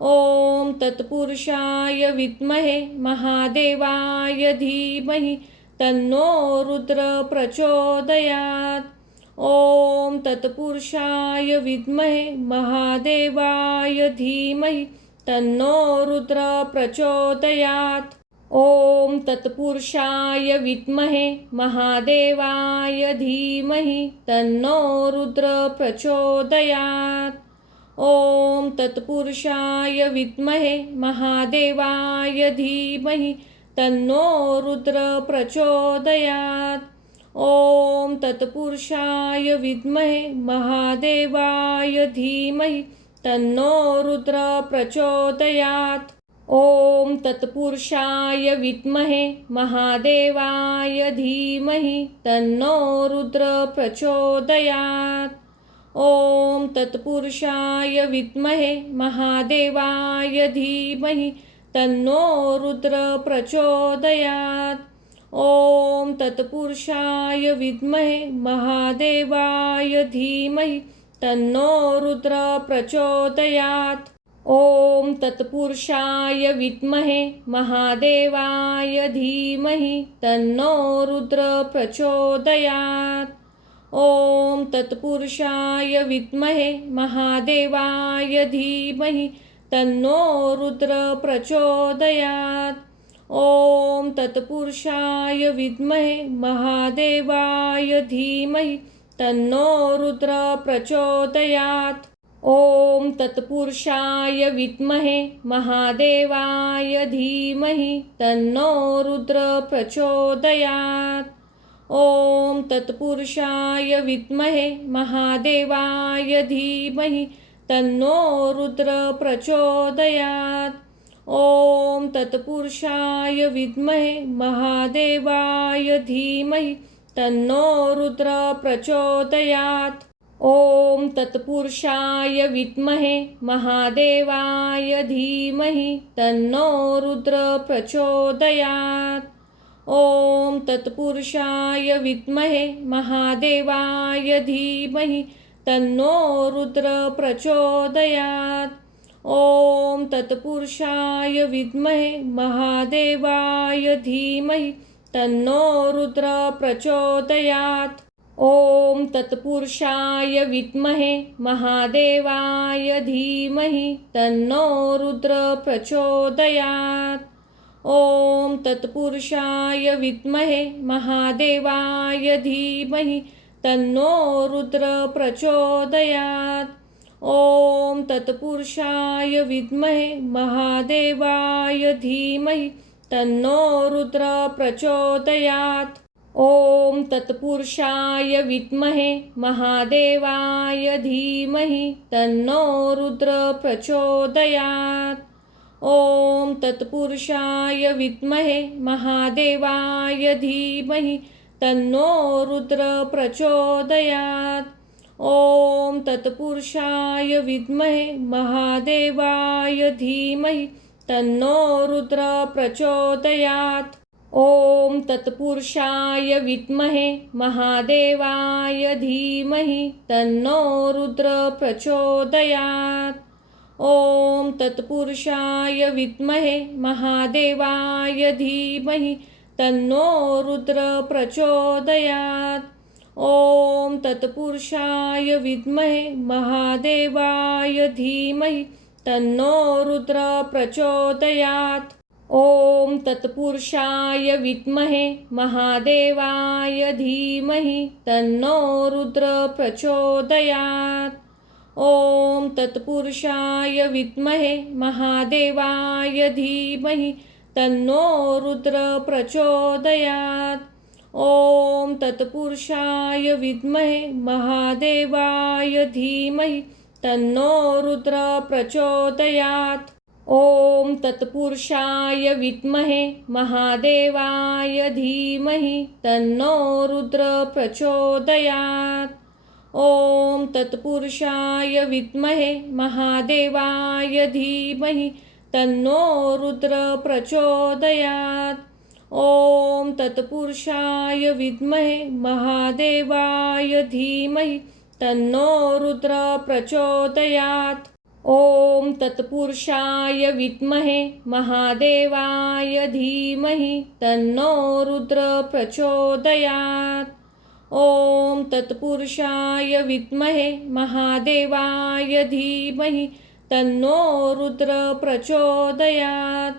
ॐ तत्पुरुषाय विद्महे महादेवाय धीमहि तन्नो रुद्र प्रचोदयात्। ॐ तत्पुरुषाय विद्महे महादेवाय धीमहि तन्नो रुद्र प्रचोदयात्। ॐ तत्पुरुषाय विद्महे महादेवाय धीमहि तन्नो रुद्र प्रचोदयात्। ॐ तत्पुरुषाय विद्महे महादेवाय धीमहि तन्नो रुद्र प्रचोदयात्। ॐ तत्पुरुषाय विद्महे महादेवाय धीमहि तन्नो रुद्र प्रचोदयात्। ॐ तत्पुरुषाय विद्महे महादेवाय धीमहि तन्नो रुद्र प्रचोदयात्। ॐ तत्पुरुषाय विद्महे महादेवाय धीमहि तन्नो रुद्र प्रचोदयात्। ॐ तत्पुरुषाय विद्महे महादेवाय धीमहि तन्नो रुद्र प्रचोदयात्। ॐ तत्पुरुषाय विद्महे महादेवाय धीमहि तन्नो रुद्र प्रचोदयात्। ॐ तत्पुरुषाय विद्महे महादेवाय धीमहि तन्नो रुद्र प्रचोदयात्। ॐ तत्पुरुषाय विद्महे महादेवाय धीमहि तन्नो रुद्र प्रचोदयात्। ॐ तत्पुरुषाय विद्महे महादेवाय धीमहि तन्नो रुद्र प्रचोदयात्। ॐ तत्पुरुषाय विद्महे महादेवाय धीमहि तन्नो रुद्र प्रचोदयात्। ॐ तत्पुरुषाय विद्महे महादेवाय धीमहि तन्नो रुद्र प्रचोदयात्। ॐ तत्पुरुषाय विद्महे महादेवाय धीमहि तन्नो रुद्र प्रचोदयात्। ॐ तत्पुरुषाय विद्महे महादेवाय धीमहि तन्नो रुद्र प्रचोदयात्। ॐ तत्पुरुषाय विद्महे महादेवाय धीमहि तन्नो रुद्र प्रचोदयात्। ॐ तत्पुरुषाय विद्महे महादेवाय धीमहि तन्नो रुद्र प्रचोदयात्। ॐ तत्पुरुषाय विद्महे महादेवाय धीमहि तन्नो रुद्र प्रचोदयात्। ॐ तत्पुरुषाय विद्महे महादेवाय धीमहि तन्नो रुद्र प्रचोदयात्। ॐ तत्पुरुषाय विद्महे महादेवाय धीमहि तन्नो रुद्र प्रचोदयात्। ॐ तत्पुरुषाय विद्महे महादेवाय धीमहि तन्नो रुद्र प्रचोदयात्। ॐ तत्पुरुषाय विद्महे महादेवाय धीमहि तन्नो रुद्र प्रचोदयात्। ॐ तत्पुरुषाय विद्महे महादेवाय धीमहि तन्नो रुद्र प्रचोदयात्। ॐ तत्पुरुषाय विद्महे महादेवाय धीमहि तन्नो रुद्र प्रचोदयात्। ॐ तत्पुरुषाय विद्महे महादेवाय धीमहि तन्नो रुद्र प्रचोदयात्। ॐ तत्पुरुषाय विद्महे महादेवाय धीमहि तन्नो रुद्र प्रचोदयात्। ॐ तत्पुरुषाय विद्महे महादेवाय धीमहि तन्नो रुद्र प्रचोदयात्। ॐ तत्पुरुषाय विद्महे महादेवाय धीमहि तन्नो रुद्र प्रचोदयात्। ॐ तत्पुरुषाय विद्महे महादेवाय धीमहि तन्नो रुद्र प्रचोदयात्। ॐ तत्पुरुषाय विद्महे महादेवाय धीमहि तन्नो रुद्र प्रचोदयात्। ॐ तत्पुरुषाय विद्महे महादेवाय धीमहि तन्नो रुद्र प्रचोदयात्। ॐ तत्पुरुषाय विद्महे महादेवाय धीमहि तन्नो रुद्र प्रचोदयात्। ॐ तत्पुरुषाय विद्महे महादेवाय धीमहि तन्नो रुद्र प्रचोदयात्।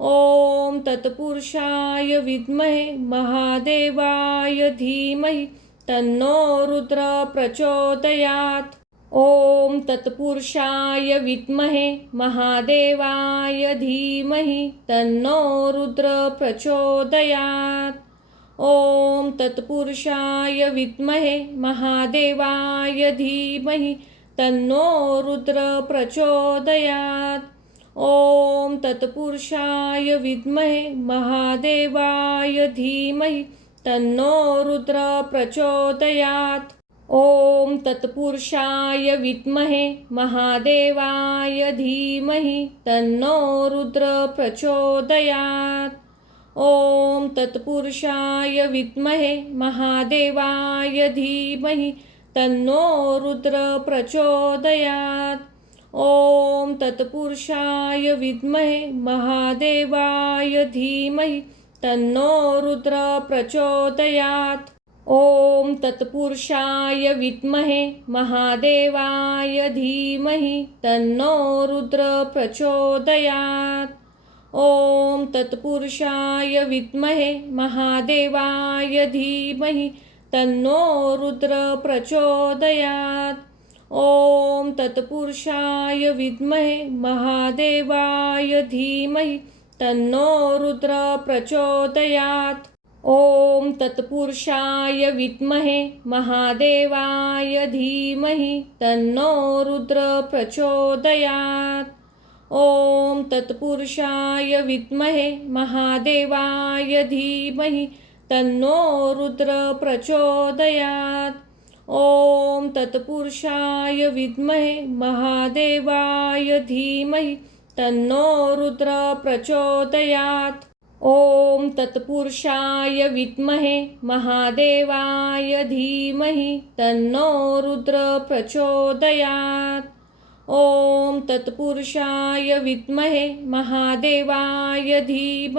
ॐ तत्पुरुषाय विद्महे महादेवाय धीमहि तन्नो रुद्र प्रचोदयात्। ॐ तत्पुरुषाय विद्महे महादेवाय धीमहि तन्नो रुद्र प्रचोदयात्। ॐ तत्पुरुषाय विद्महे महादेवाय धीमहि तन्नो रुद्र प्रचोदयात्। ॐ तत्पुरुषाय विद्महे महादेवाय धीमहि तन्नो रुद्र प्रचोदयात्। ॐ तत्पुरुषाय विद्महे महादेवाय धीमहि तन्नो रुद्र प्रचोदयात्। ॐ तत्पुरुषाय विद्महे महादेवाय धीमहि तन्नो रुद्र प्रचोदयात्। ॐ तत्पुरुषाय विद्महे महादेवाय धीमहि तन्नो रुद्र प्रचोदयात्। ॐ तत्पुरुषाय विद्महे महादेवाय धीमहि तन्नो रुद्र प्रचोदयात्। ॐ तत्पुरुषाय विद्महे महादेवाय धीमहि तन्नो रुद्र प्रचोदयात्। ॐ तत्पुरुषाय विद्महे महादेवाय धीमहि तन्नो रुद्र प्रचोदयात्। ॐ तत्पुरुषाय विद्महे महादेवाय धीमहि तन्नो रुद्र प्रचोदयात्। ॐ तत्पुरुषाय विद्महे महादेवाय धीमहि तन्नो रुद्र प्रचोदयात्। ॐ तत्पुरुषाय विद्महे महादेवाय धीमहि तन्नो रुद्र प्रचोदयात्। ॐ तत्पुरुषाय विद्महे महादेवाय धीमहि तन्नो रुद्र प्रचोदयात्। ॐ तत्पुरुषाय विद्महे महादेवाय धीमहि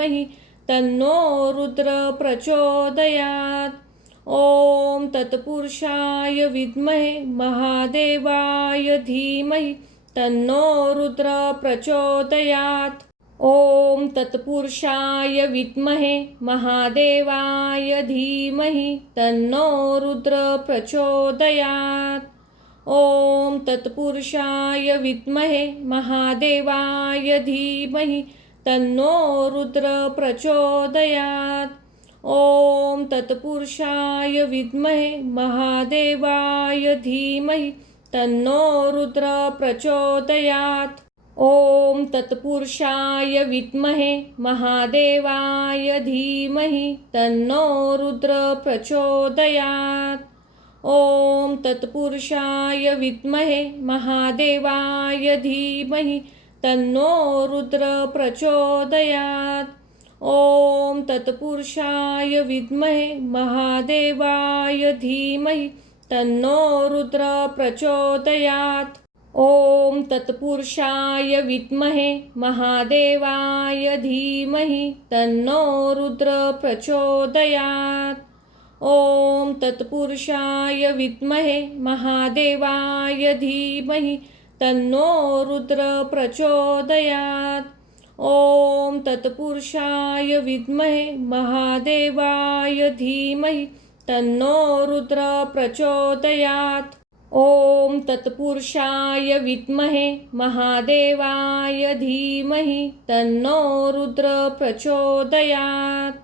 तन्नो रुद्र प्रचोदयात्। ॐ तत्पुरुषाय विद्महे महादेवाय धीमहि तन्नो रुद्र प्रचोदयात्। ॐ तत्पुरुषाय विद्महे महादेवाय धीमहि तन्नो रुद्र प्रचोदयात्। ॐ तत्पुरुषाय विद्महे महादेवाय धीमहि तन्नो रुद्र प्रचोदयात्। ॐ तत्पुरुषाय विद्महे महादेवाय धीमहि तन्नो रुद्र प्रचोदयात्। ॐ तत्पुरुषाय विद्महे महादेवाय धीमहि तन्नो रुद्र प्रचोदयात्। ॐ तत्पुरुषाय विद्महे महादेवाय धीमहि तन्नो रुद्र प्रचोदयात्। ॐ तत्पुरुषाय विद्महे महादेवाय धीमहि तन्नो रुद्र प्रचोदयात्। ॐ तत्पुरुषाय विद्महे महादेवाय धीमहि तन्नो रुद्र प्रचोदयात्। ॐ तत्पुरुषाय विद्महे महादेवाय धीमहि तन्नो रुद्र प्रचोदयात्। ॐ तत्पुरुषाय विद्महे महादेवाय धीमहि तन्नो रुद्र प्रचोदयात्। ॐ तत्पुरुषाय विद्महे महादेवाय धीमहि तन्नो रुद्र प्रचोदयात्।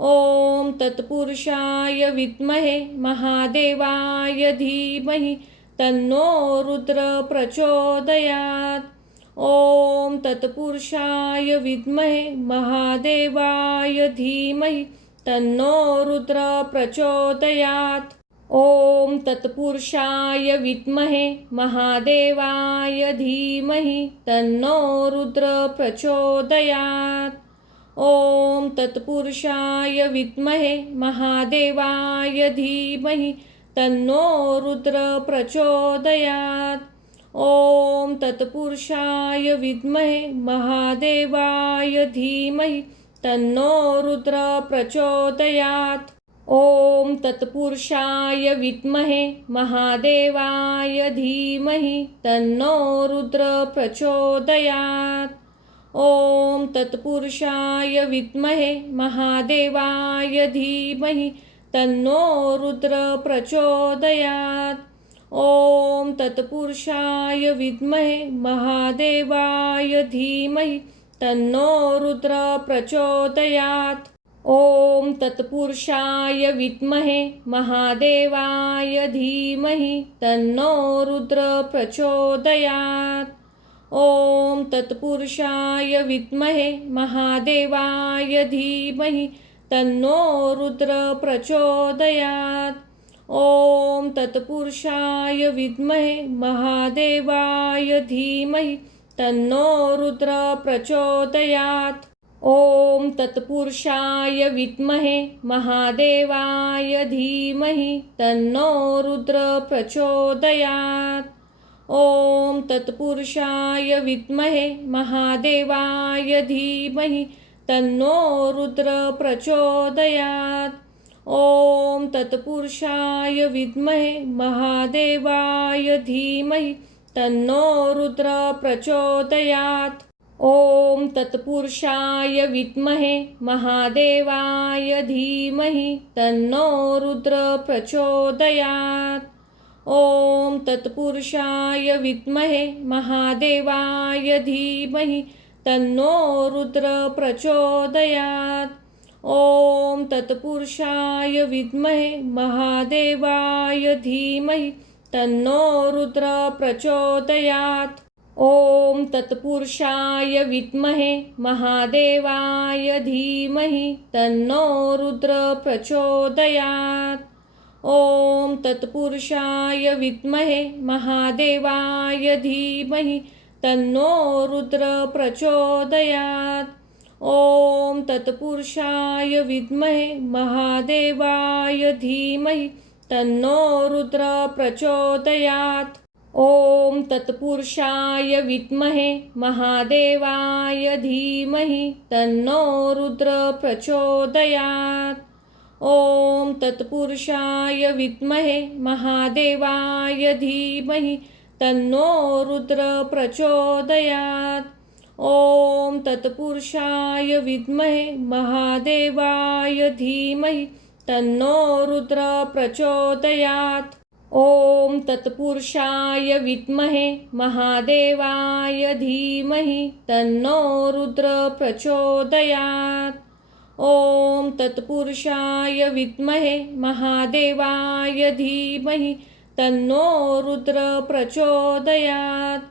ॐ तत्पुरुषाय विद्महे महादेवाय धीमहि तन्नो रुद्र प्रचोदयात्। ॐ तत्पुरुषाय विद्महे महादेवाय धीमहि तन्नो रुद्र प्रचोदयात्। ॐ तत्पुरुषाय विद्महे महादेवाय धीमहि तन्नो रुद्र प्रचोदयात्। ॐ तत्पुरुषाय विद्महे महादेवाय धीमहि तन्नो रुद्र प्रचोदयात्। ॐ तत्पुरुषाय विद्महे महादेवाय धीमहि तन्नो रुद्र प्रचोदयात्। ॐ तत्पुरुषाय विद्महे महादेवाय धीमहि तन्नो रुद्र प्रचोदयात्। ॐ तत्पुरुषाय विद्महे महादेवाय धीमहि तन्नो रुद्र प्रचोदयात्। ॐ तत्पुरुषाय विद्महे महादेवाय धीमहि तन्नो रुद्र प्रचोदयात्। ॐ तत्पुरुषाय विद्महे महादेवाय धीमहि तन्नो रुद्र प्रचोदयात्। ॐ तत्पुरुषाय विद्महे महादेवाय धीमहि तन्नो रुद्र प्रचोदयात्। ॐ तत्पुरुषाय विद्महे महादेवाय धीमहि तन्नो रुद्र प्रचोदयात्। ॐ तत्पुरुषाय विद्महे महादेवाय धीमहि तन्नो रुद्र प्रचोदयात्। ॐ तत्पुरुषाय विद्महे महादेवाय धीमहि तन्नो रुद्र प्रचोदयात्। ॐ तत्पुरुषाय विद्महे महादेवाय धीमहि तन्नो रुद्र प्रचोदयात्। ॐ तत्पुरुषाय विद्महे महादेवाय धीमहि तन्नो रुद्र प्रचोदयात्। ॐ तत्पुरुषाय विद्महे महादेवाय धीमहि तन्नो रुद्र प्रचोदयात्। ॐ तत्पुरुषाय विद्महे महादेवाय धीमहि तन्नो रुद्र प्रचोदयात्। ॐ तत्पुरुषाय विद्महे महादेवाय धीमहि तन्नो रुद्र प्रचोदयात्। ॐ तत्पुरुषाय विद्महे महादेवाय धीमहि तन्नो रुद्र प्रचोदयात्। ॐ तत्पुरुषाय विद्महे महादेवाय धीमहि तन्नो रुद्र प्रचोदयात्। ॐ तत्पुरुषाय विद्महे महादेवाय धीमहि तन्नो रुद्र प्रचोदयात्। ॐ तत्पुरुषाय विद्महे महादेवाय धीमहि तन्नो रुद्र प्रचोदयात्। ॐ तत्पुरुषाय विद्महे महादेवाय धीमहि तन्नो रुद्र प्रचोदयात्। ॐ तत्पुरुषाय विद्महे महादेवाय धीमहि तन्नो रुद्र प्रचोदयात्। ॐ तत्पुरुषाय विद्महे महादेवाय धीमहि तन्नो रुद्र प्रचोदयात्।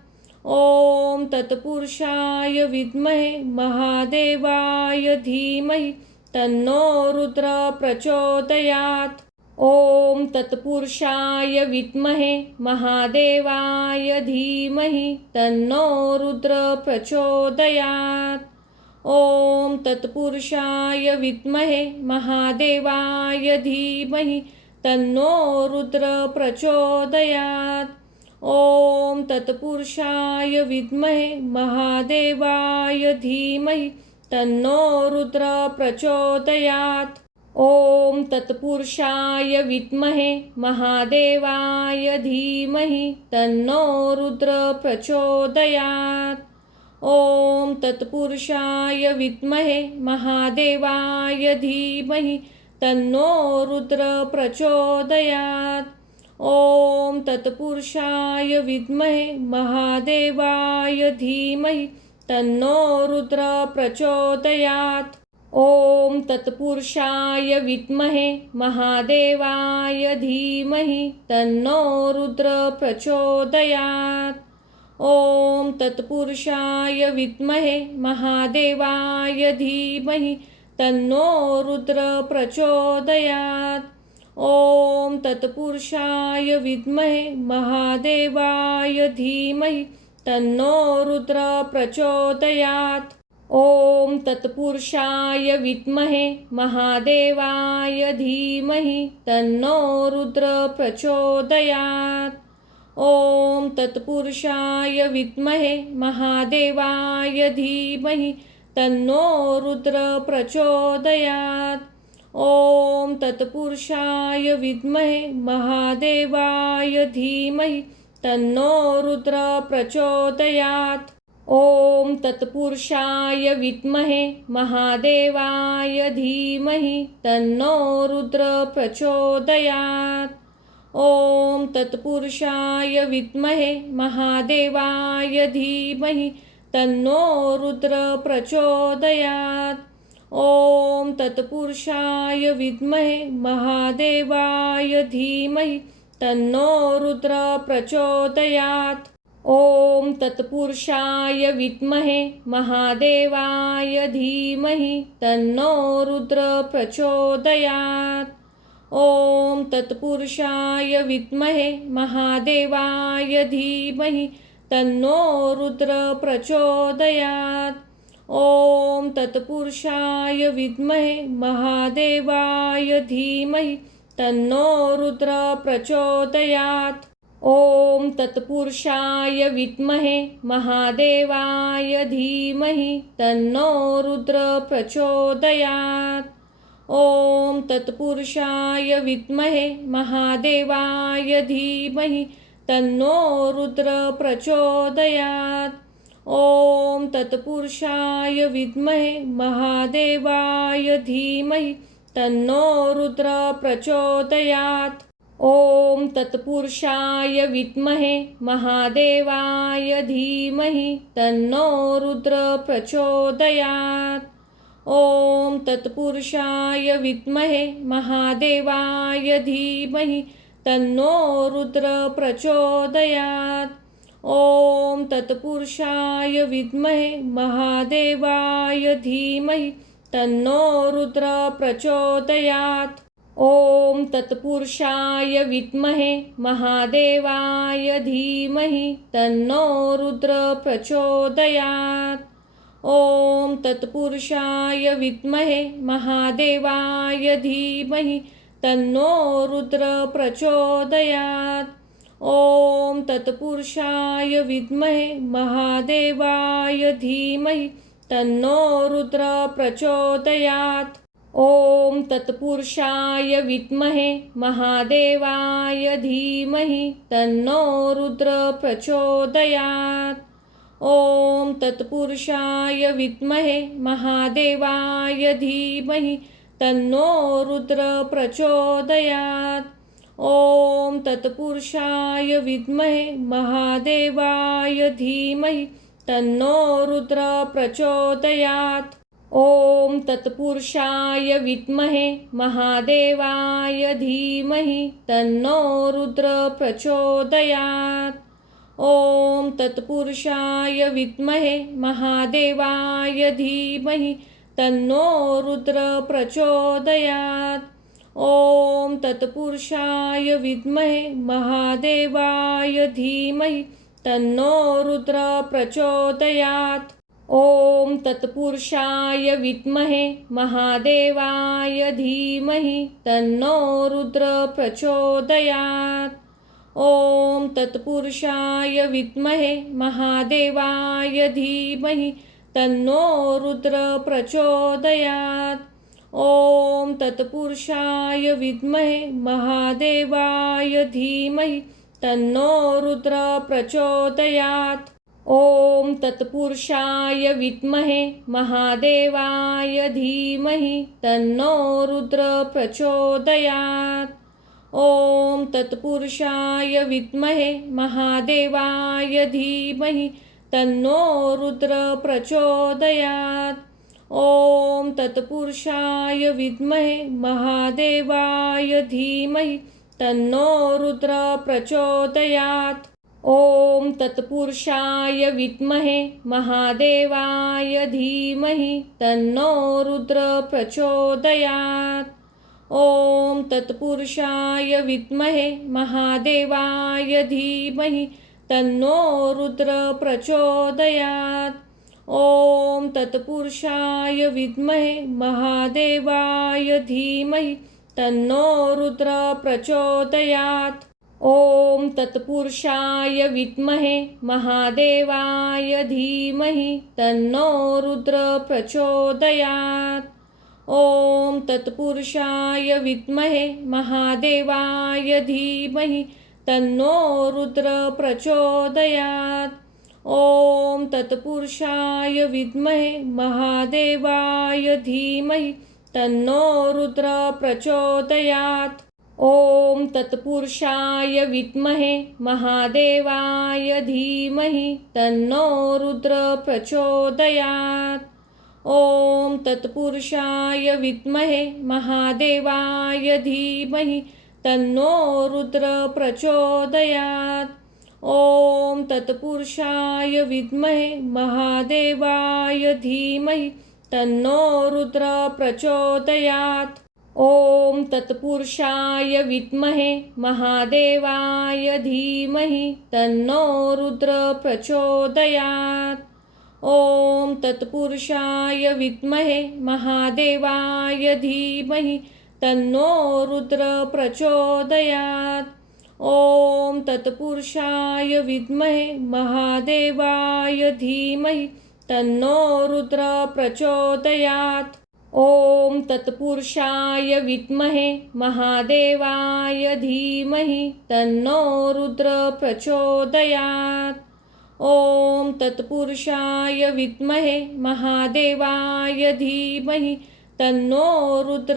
ॐ तत्पुरुषाय विद्महे महादेवाय धीमहि तन्नो रुद्र प्रचोदयात्। ॐ तत्पुरुषाय विद्महे महादेवाय धीमहि तन्नो रुद्र प्रचोदयात्। ॐ तत्पुरुषाय विद्महे महादेवाय धीमहि तन्नो रुद्र प्रचोदयात्। ॐ तत्पुरुषाय विद्महे महादेवाय धीमहि तन्नो रुद्र प्रचोदयात्। ॐ तत्पुरुषाय विद्महे महादेवाय धीमहि तन्नो रुद्र प्रचोदयात्। ॐ तत्पुरुषाय विद्महे महादेवाय धीमहि तन्नो रुद्र प्रचोदयात्। ॐ तत्पुरुषाय विद्महे महादेवाय धीमहि तन्नो रुद्र प्रचोदयात्। ॐ तत्पुरुषाय विद्महे महादेवाय धीमहि तन्नो रुद्र प्रचोदयात्। ॐ तत्पुरुषाय विद्महे महादेवाय धीमहि तन्नो रुद्र प्रचोदयात्। ॐ तत्पुरुषाय विद्महे महादेवाय धीमहि तन्नो रुद्र प्रचोदयात्। ॐ तत्पुरुषाय विद्महे महादेवाय धीमहि तन्नो रुद्र प्रचोदयात्। ॐ तत्पुरुषाय विद्महे महादेवाय धीमहि तन्नो रुद्र प्रचोदयात्। ॐ तत्पुरुषाय विद्महे महादेवाय धीमहि तन्नो रुद्र प्रचोदयात्। ॐ तत्पुरुषाय विद्महे महादेवाय धीमहि तन्नो रुद्र प्रचोदयात्। ॐ तत्पुरुषाय विद्महे महादेवाय धीमहि तन्नो रुद्र प्रचोदयात्। ॐ तत्पुरुषाय विद्महे महादेवाय धीमहि तन्नो रुद्र प्रचोदयात्। ॐ तत्पुरुषाय विद्महे महादेवाय धीमहि तन्नो रुद्र प्रचोदयात्। ॐ तत्पुरुषाय विद्महे महादेवाय धीमहि तन्नो रुद्र प्रचोदयात्। ॐ तत्पुरुषाय विद्महे महादेवाय धीमहि तन्नो रुद्र प्रचोदयात्। ॐ तत्पुरुषाय विद्महे महादेवाय धीमहि तन्नो रुद्र प्रचोदयात्। ॐ तत्पुरुषाय विद्महे महादेवाय धीमहि तन्नो रुद्र प्रचोदयात्। ॐ तत्पुरुषाय विद्महे महादेवाय धीमहि तन्नो रुद्र प्रचोदयात्। ॐ तत्पुरुषाय विद्महे महादेवाय धीमहि तन्नो रुद्र प्रचोदयात्। ॐ तत्पुरुषाय विद्महे महादेवाय धीमहि तन्नो रुद्र प्रचोदयात्। ॐ तत्पुरुषाय विद्महे महादेवाय धीमहि तन्नो रुद्र प्रचोदयात्। ॐ तत्पुरुषाय विद्महे महादेवाय धीमहि तन्नो रुद्र प्रचोदयात्। ॐ तत्पुरुषाय विद्महे महादेवाय धीमहि तन्नो रुद्र प्रचोदयात्। ॐ तत्पुरुषाय विद्महे महादेवाय धीमहि तन्नो रुद्र प्रचोदयात्। ॐ तत्पुरुषाय विद्महे महादेवाय धीमहि तन्नो रुद्र प्रचोदयात्। ॐ तत्पुरुषाय विद्महे महादेवाय धीमहि तन्नो रुद्र प्रचोदयात्। ॐ तत्पुरुषाय विद्महे महादेवाय धीमहि तन्नो रुद्र प्रचोदयात्। ॐ तत्पुरुषाय विद्महे महादेवाय धीमहि तन्नो रुद्र प्रचोदयात्। ॐ तत्पुरुषाय विद्महे महादेवाय धीमहि तन्नो रुद्र प्रचोदयात्। ॐ तत्पुरुषाय विद्महे महादेवाय धीमहि तन्नो रुद्र प्रचोदयात्। ॐ तत्पुरुषाय विद्महे महादेवाय धीमहि तन्नो रुद्र प्रचोदयात्। ॐ तत्पुरुषाय विद्महे महादेवाय धीमहि तन्नो रुद्र प्रचोदयात्। ॐ तत्पुरुषाय विद्महे महादेवाय धीमहि तन्नो रुद्र प्रचोदयात्। ओम तत्पुरुषाय विद्महे महादेवाय धीमहि तन्नो रुद्र प्रचोदयात्। ओम तत्पुरुषाय विद्महे महादेवाय धीमहि तन्नो रुद्र प्रचोदयात्। ओम तत्पुरुषाय विद्महे महादेवाय धीमहि तन्नो रुद्र प्रचोदयात्। ओम तत्पुरुषाय विद्महे महादेवाय धीमहि तन्नो रुद्र प्रचोदयात्। ओम तत्पुरुषाय विद्महे महादेवाय धीमहि तन्नो रुद्र प्रचोदयात्। ओम तत्पुरुषाय विद्महे महादेवाय धीमहि तन्नो रुद्र प्रचोदयात्। ओम तत्पुरुषाय विद्महे महादेवाय धीमहि तन्नो रुद्र प्रचोदयात्। ओम तत्पुरुषाय विद्महे महादेवाय धीमहि तन्नो रुद्र प्रचोदयात्। ओम तत्पुरुषाय विद्महे महादेवाय धीमहि तन्नो रुद्र प्रचोदयात्। ओम तत्पुरुषाय विद्महे महादेवाय धीमहि तन्नो रुद्र प्रचोदयात्। ओम तत्पुरुषाय विद्महे महादेवाय धीमहि तन्नो रुद्र प्रचोदयात्। ओम तत्पुरुषाय विद्महे महादेवाय धीमहि तन्नो रुद्र प्रचोदयात्। ओम तत्पुरुषाय विद्महे महादेवाय धीमहि तन्नो रुद्र प्रचोदयात्। ओम तत्पुरुषाय विद्महे महादेवाय धीमहि तन्नो रुद्र प्रचोदयात्। ओम तत्पुरुषाय विद्महे महादेवाय धीमहि तन्नो रुद्र प्रचोदयात्। ओम तत्पुरुषाय विद्महे महादेवाय धीमहि तन्नो रुद्र प्रचोदयात्। ओम तत्पुरुषाय विद्महे महादेवाय धीमहि तन्नो रुद्र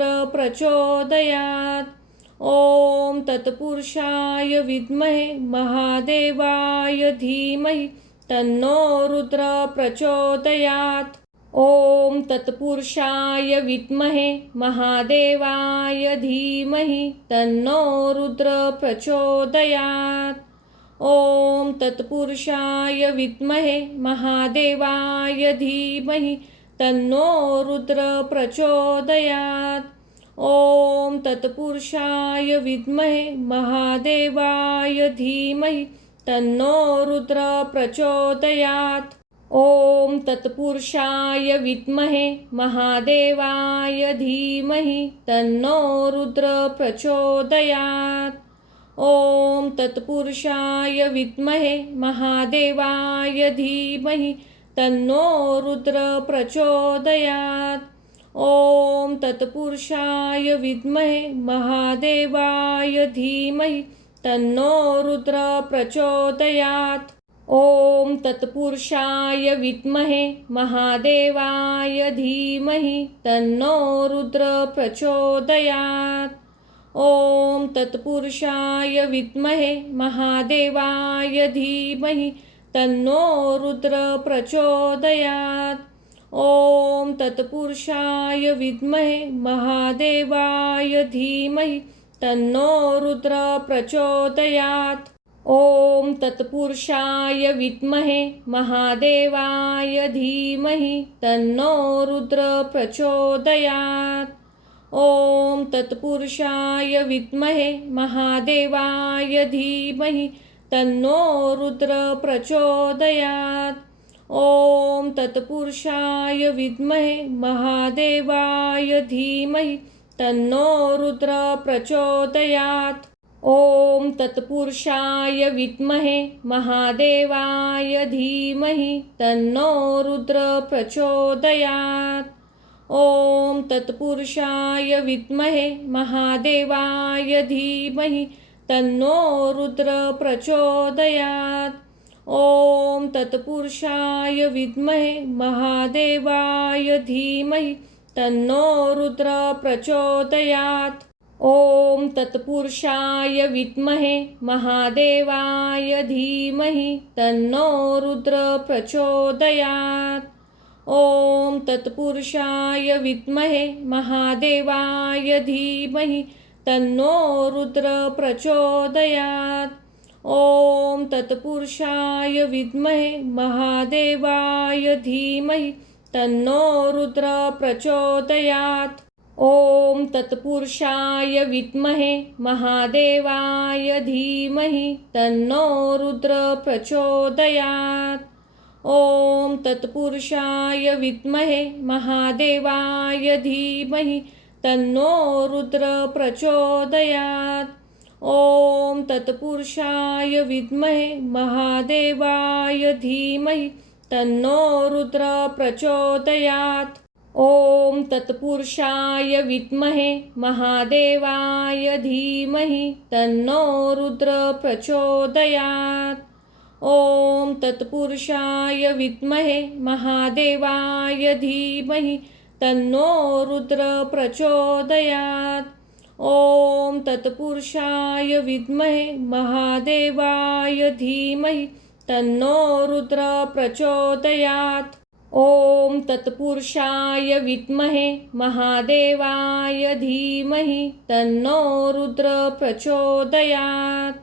प्रचोदयात्। ओम तत्पुरुषाय विद्महे महादेवाय धीमहि तन्नो रुद्र प्रचोदयात्। ओम तत्पुरुषाय विद्महे महादेवाय धीमहि तन्नो रुद्र प्रचोदयात्। ओम तत्पुरुषाय विद्महे महादेवाय धीमहि तन्नो रुद्र प्रचोदयात्। ओम तत्पुरुषाय विद्महे महादेवाय धीमहि तन्नो रुद्र प्रचोदयात्। ओम तत्पुरुषाय विद्महे महादेवाय धीमहि तन्नो रुद्र प्रचोदयात्। ओम तत्पुरुषाय विद्महे महादेवाय धीमहि तन्नो रुद्र प्रचोदयात्। ओम तत्पुरुषाय विद्महे महादेवाय धीमहि तन्नो रुद्र प्रचोदयात्। ओम तत्पुरुषाय विद्महे महादेवाय धीमहि तन्नो रुद्र प्रचोदयात्। ओम तत्पुरुषाय विद्महे महादेवाय धीमहि तन्नो रुद्र प्रचोदयात्। ओम तत्पुरुषाय विद्महे महादेवाय धीमहि तन्नो रुद्र प्रचोदयात्। ओम तत्पुरुषाय विद्महे महादेवाय धीमहि तन्नो रुद्र प्रचोदयात्। ओम तत्पुरुषाय विद्महे महादेवाय धीमहि तन्नो रुद्र प्रचोदयात्। ओम तत्पुरुषाय विद्महे महादेवाय धीमहि तन्नो रुद्र प्रचोदयात्। ओम तत्पुरुषाय विद्महे महादेवाय धीमहि तन्नो रुद्र प्रचोदयात्। ओम तत्पुरुषाय विद्महे महादेवाय धीमहि तन्नो रुद्र प्रचोदयात्। ॐ तत्पुरुषाय विद्महे महादेवाय धीमहि तन्नो रुद्र प्रचोदयात्। ॐ तत्पुरुषाय विद्महे महादेवाय धीमहि तन्नो रुद्र प्रचोदयात्। ॐ तत्पुरुषाय विद्महे महादेवाय धीमहि तन्नो रुद्र प्रचोदयात्। ॐ तत्पुरुषाय विद्महे महादेवाय धीमहि तन्नो रुद्र प्रचोदयात्। ॐ तत्पुरुषाय विद्महे महादेवाय धीमहि तन्नो रुद्र प्रचोदयात्। ॐ तत्पुरुषाय विद्महे महादेवाय धीमहि तन्नो रुद्र प्रचोदयात्। ॐ तत्पुरुषाय विद्महे महादेवाय धीमहि तन्नो रुद्र प्रचोदयात्। ॐ तत्पुरुषाय विद्महे महादेवाय धीमहि तन्नो रुद्र प्रचोदयात्। ॐ तत्पुरुषाय विद्महे महादेवाय धीमहि तन्नो रुद्र प्रचोदयात्। ॐ तत्पुरुषाय विद्महे महादेवाय धीमहि तन्नो रुद्र प्रचोदयात्। ॐ तत्पुरुषाय विद्महे महादेवाय धीमहि तन्नो रुद्र प्रचोदयात्। ॐ तत्पुरुषाय विद्महे महादेवाय धीमहि तन्नो रुद्र प्रचोदयात्। ॐ तत्पुरुषाय विद्महे महादेवाय धीमहि तन्नो रुद्र प्रचोदयात्। ॐ तत्पुरुषाय विद्महे महादेवाय धीमहि तन्नो रुद्र प्रचोदयात्।